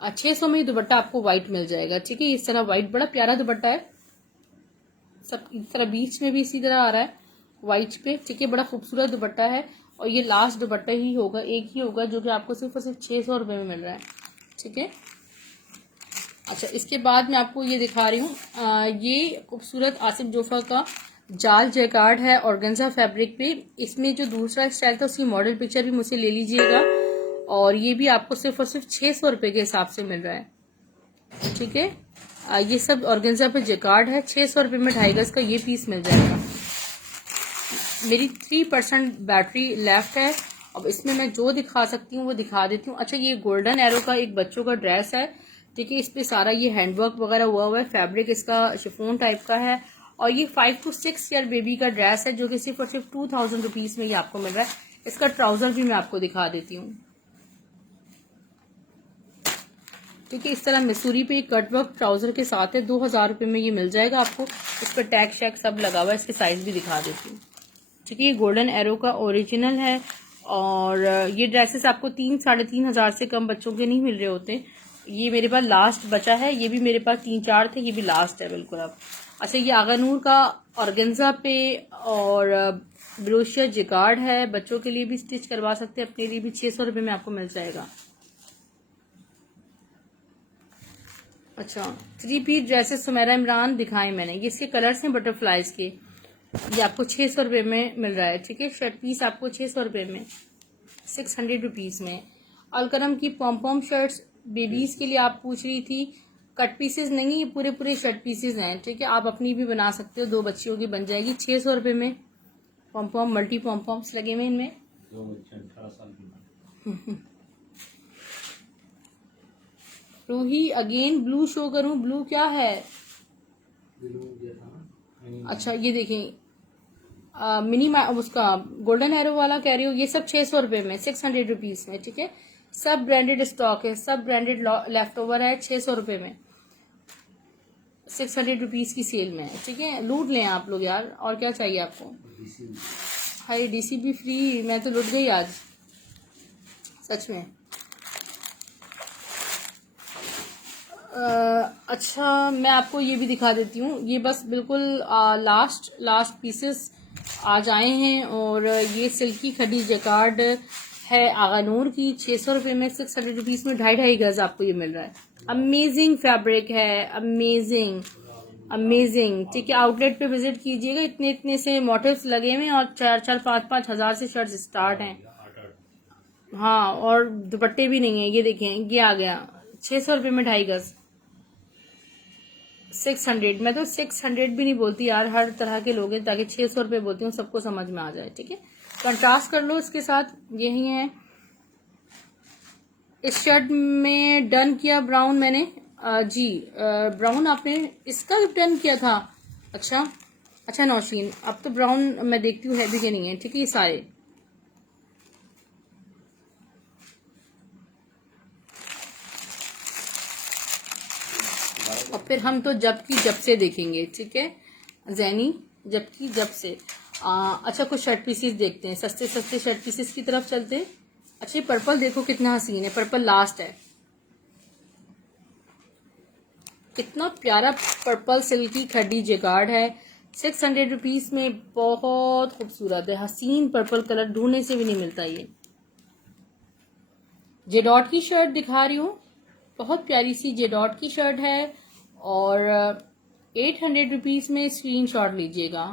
600 में ये दुपट्टा आपको व्हाइट मिल जाएगा। ठीक है, इस तरह व्हाइट, बड़ा प्यारा दुपट्टा है, सब इस तरह बीच में भी इसी तरह आ रहा है व्हाइट पे। ठीक है, बड़ा खूबसूरत दुपट्टा है। और ये लास्ट दुपट्टा ही होगा, एक ही होगा, जो कि आपको सिर्फ और सिर्फ 600 रुपये में मिल रहा है। ठीक है, अच्छा इसके बाद मैं आपको ये दिखा रही हूँ, ये खूबसूरत आसिफ जोफा का जाल जैकार्ड है ऑर्गेन्जा फैब्रिक पे। इसमें जो दूसरा स्टाइल था उसकी मॉडल पिक्चर भी मुझसे ले लीजिएगा। और ये भी आपको सिर्फ और सिर्फ 600 रुपये के हिसाब से मिल रहा है। ठीक है, ये सब ऑर्गेन्जा पे जैकार्ड है, 600 रुपये में 2.5 गज का ये पीस मिल जाएगा। मेरी 3% बैटरी लेफ्ट है अब इसमें मैं जो दिखा सकती हूँ वो दिखा देती हूँ। अच्छा, ये गोल्डन एरो का एक बच्चों का ड्रेस है, ठीक है। इस पे सारा ये हैंडवर्क वगैरह हुआ है, फैब्रिक इसका शिफॉन टाइप का है, और ये 5 to 6 ईयर बेबी का ड्रेस है, जो कि सिर्फ और सिर्फ 2000 रुपीज में ये आपको मिल रहा है। इसका ट्राउजर भी मैं आपको दिखा देती हूँ, ठीक है। इस तरह मिसूरी पे कटवर्क ट्राउजर के साथ है, 2000 रुपये में ये मिल जाएगा आपको। इस पर टैग शैग सब लगा हुआ है, इसके साइज भी दिखा देती हूँ, ठीक है। ये गोल्डन एरो का ओरिजिनल है, और ये ड्रेसेस आपको 3-3.5 हजार से कम बच्चों के नहीं मिल रहे होते। ये मेरे पास लास्ट बचा है, ये भी मेरे पास 3-4 थे, ये भी लास्ट है बिल्कुल अब। अच्छा, ये आगानूर का ऑर्गेन्जा पे और ब्रोशिया जिकार्ड है, बच्चों के लिए भी स्टिच करवा सकते हैं, अपने लिए भी 600 रुपये में आपको मिल जाएगा। अच्छा, 3 पीस ड्रेसेस सुमेरा इमरान दिखाए मैंने, ये इसके कलर्स हैं बटरफ्लाइज के, ये आपको 600 रुपये में मिल रहा है, ठीक है। शर्ट पीस आपको 600 रुपये में, 600 रुपीज में। अलकरम की पॉम शर्ट्स बेबीज के लिए आप पूछ रही थी, कट पीसेस नहीं, ये पूरे पूरे शर्ट पीसेस हैं, ठीक है। आप अपनी भी बना सकते हो, 2 बच्चियों की बन जाएगी 600 रुपये में। पॉम मल्टी पॉम्स लगे हुए इनमें। 2 बच्चे 18 साल की। रूही अगेन ब्लू शो करूं, ब्लू क्या है? अच्छा, ये देखें मिनी उसका गोल्डन एरो वाला कह रही हो, ये सब 600 रुपये में, 600 रुपीज में, ठीक है। सब ब्रांडेड स्टॉक है, सब ब्रांडेड लेफ्ट ओवर है, 600 रुपये में, 600 रुपीज की सेल में है, ठीक है। लूट लें आप लोग यार, और क्या चाहिए आपको। हाय डीसी भी फ्री, मैं तो लुट गई आज सच में। अच्छा, मैं आपको ये भी दिखा देती हूँ, ये बस बिल्कुल लास्ट पीसेस आज आए हैं, और ये सिल्की खड़ी जैकार्ड है आगानूर की, 600 रुपये में, 600 रुपीज में 2.5 गज आपको ये मिल रहा है। अमेजिंग फैब्रिक है, अमेजिंग अमेजिंग, ठीक है। आउटलेट पे विजिट कीजिएगा, इतने इतने से मोटिव्स लगे हुए हैं, और 4-5 हजार से शर्ट्स स्टार्ट हैं। हाँ, और दुपट्टे भी नहीं है, ये देखें, ये आ गया 600 रुपये में 2.5 गज, 600। मैं तो 600 भी नहीं बोलती यार, हर तरह के लोग हैं, ताकि 600 रुपये बोलती हूँ, सबको समझ में आ जाए, ठीक है। कंट्रास्ट कर लो इसके साथ, यही है। इस शर्ट में डन किया ब्राउन मैंने, जी ब्राउन आपने इसका डन किया था। अच्छा नौशीन, अब तो ब्राउन मैं देखती हूँ है भी कि नहीं है, ठीक है। ये सारे और फिर हम तो जब से देखेंगे, ठीक है जैनी, जब से। अच्छा, कुछ शर्ट पीसेस देखते हैं, सस्ते सस्ते शर्ट पीसेस की तरफ चलते हैं। अच्छा, ये पर्पल देखो कितना हसीन है, पर्पल लास्ट है, कितना प्यारा पर्पल सिल्की खड्डी जैकार्ड है, 600 रुपीज में, बहुत खूबसूरत है, हसीन पर्पल कलर, ढूंढने से भी नहीं मिलता। ये जेडॉट की शर्ट दिखा रही हूँ, बहुत प्यारी सी जेडॉट की शर्ट है, और 800 रुपीज में स्क्रीनशॉट लीजिएगा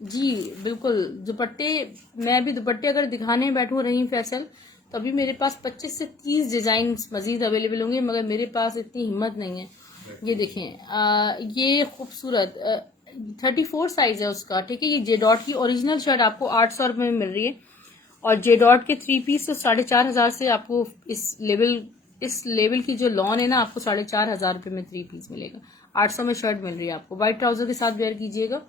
जी। बिल्कुल, दुपट्टे, मैं अभी दुपट्टे अगर दिखाने बैठूं रही फैसल, तो अभी मेरे पास 25 से 30 डिजाइन मजीद अवेलेबल होंगे, मगर मेरे पास इतनी हिम्मत नहीं है। ये देखें, ये खूबसूरत 34 साइज है उसका, ठीक है। ये जेडॉट की ओरिजिनल शर्ट आपको 800 रुपये में मिल रही है, और जेडॉट के 3 पीस तो 4,500 से आपको इस लेवल की जो लॉन है ना, आपको 4,500 रुपये में 3 पीस मिलेगा, 800 में शर्ट मिल रही है आपको, व्हाइट ट्राउजर के साथ वेयर कीजिएगा।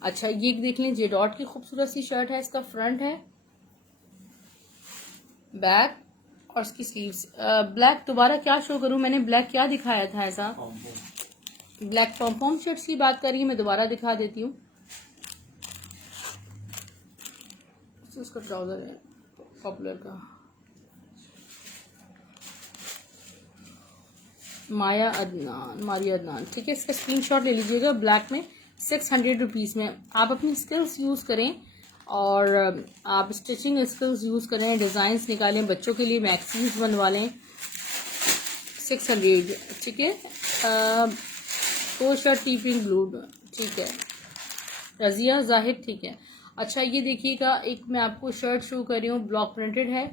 अच्छा, ये देख लें, जेडॉट की खूबसूरत सी शर्ट है, इसका फ्रंट है, बैक, और इसकी स्लीव्स ब्लैक। दोबारा क्या शो करूं, मैंने ब्लैक क्या दिखाया था ऐसा, ब्लैक पॉम शर्ट्स की बात करी, मैं दोबारा दिखा देती हूँ। उसका ट्राउजर है पॉपुलर का, मारिया अदनान, ठीक है। इसका स्क्रीनशॉट ले लीजिएगा, ब्लैक में, 600 रुपीज में। आप अपनी स्किल्स यूज करें, और आप स्टिचिंग स्किल्स यूज करें, डिजाइन्स निकालें, बच्चों के लिए मैक्सीज बनवा लें, 600, ठीक है। तो शर्ट टीपिंग ब्लू, ठीक है, रजिया जाहिद, ठीक है। अच्छा, ये देखिएगा, एक मैं आपको शर्ट शो कर रही हूँ, ब्लॉक प्रिंटेड है,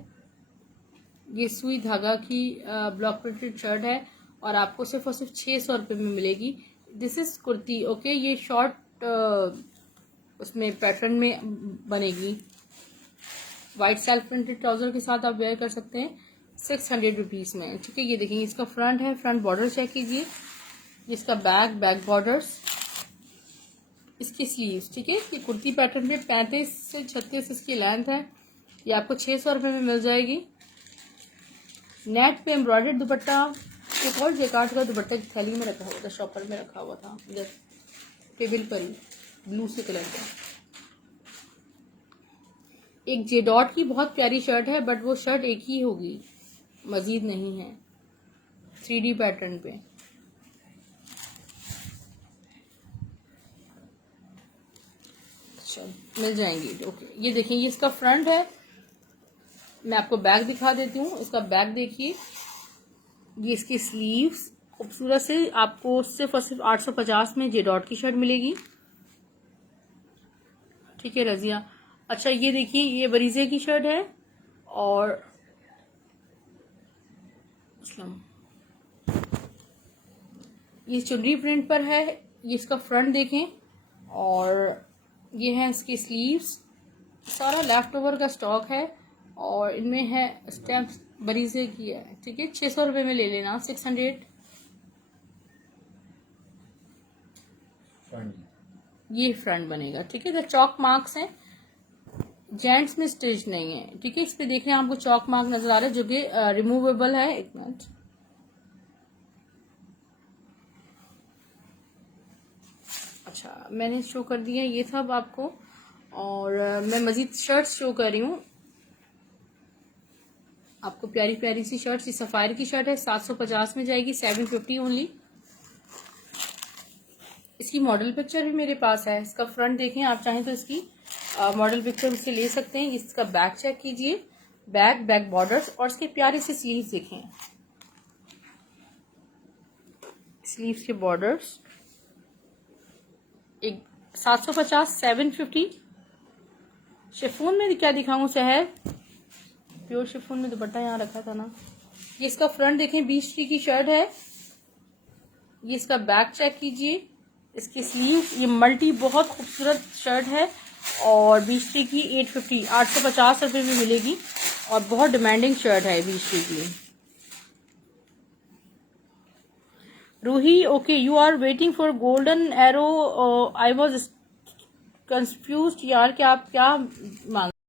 ये सुई धागा की ब्लॉक प्रिंटेड शर्ट है, और आपको सिर्फ और सिर्फ 600 रुपये में मिलेगी। This is kurti, okay. ये शॉर्ट उसमें पैटर्न में बनेगी, वाइट सेल्फ प्रिंटेड ट्राउजर के साथ आप वेयर कर सकते हैं 600 रुपीज में। ठीक है, ये देखिए इसका फ्रंट है, फ्रंट बॉर्डर चेक कीजिए, इसका बैक बॉर्डर्स, इसकी स्लीव्स। ठीक है, ये कुर्ती पैटर्न पे 35 से 36 इसकी लेंथ है। ये आपको 600 रुपये में मिल जाएगी। नेट पे एम्ब्रॉयडर्ड दुपट्टा, एक और जेकार्ड का दुपट्टा थैली में रखा हुआ था, शॉपर में रखा हुआ था इधर टेबल पर ही, ब्लू से कलर का। एक जे डॉट की बहुत प्यारी शर्ट है, बट वो शर्ट एक ही होगी, मजीद नहीं है, 3D पैटर्न पे। अच्छा, मिल जाएंगी। ओके, ये देखिए ये इसका फ्रंट है। मैं आपको बैक दिखा देती हूँ। इसका बैक देखिए, ये इसकी स्लीव्स खूबसूरत से, आपको सिर्फ और सिर्फ 850 में जे डॉट की शर्ट मिलेगी। ठीक है रजिया। अच्छा, ये देखिए ये बरीजे की शर्ट है और ये चुनरी प्रिंट पर है। ये इसका फ्रंट देखें और ये है इसकी स्लीव्स। सारा लेफ्ट ओवर का स्टॉक है और इनमें है स्टैम्प बरीजे की है। ठीक है, 600 रुपये में ले लेना, 600। ये फ्रंट बनेगा। ठीक है, तो चौक मार्क्स हैं, जेंट्स में स्टिच नहीं है। ठीक है, इस पे देख रहे हैं आपको चौक मार्क नजर आ रहा है जो कि रिमूवेबल है। एक मिनट, अच्छा मैंने शो कर दिया ये सब आपको, और मैं मजीद शर्ट्स शो कर रही हूँ आपको, प्यारी प्यारी सी शर्ट्स। ये सफायर की शर्ट है, 750 में जाएगी, 750 ओनली। इसकी मॉडल पिक्चर भी मेरे पास है। इसका फ्रंट देखें, आप चाहें तो इसकी मॉडल पिक्चर इससे ले सकते हैं। इसका बैक चेक कीजिए, बैक बॉर्डर्स और इसके प्यारे से स्लीव्स देखें, स्लीव्स के बॉर्डर्स। एक 750, 750। शिफॉन में क्या दिखाऊं सहर, प्योर शिफॉन में दुपट्टा यहाँ रखा था ना। ये इसका फ्रंट देखें, 20 की शर्ट है। ये इसका बैक चेक कीजिए, इसकी स्लीव, ये मल्टी बहुत खूबसूरत शर्ट है और 20 की 850 रुपये में मिलेगी और बहुत डिमांडिंग शर्ट है 20 की। Ruhi, okay you are waiting for golden arrow. I was confused यार कि आप क्या मांग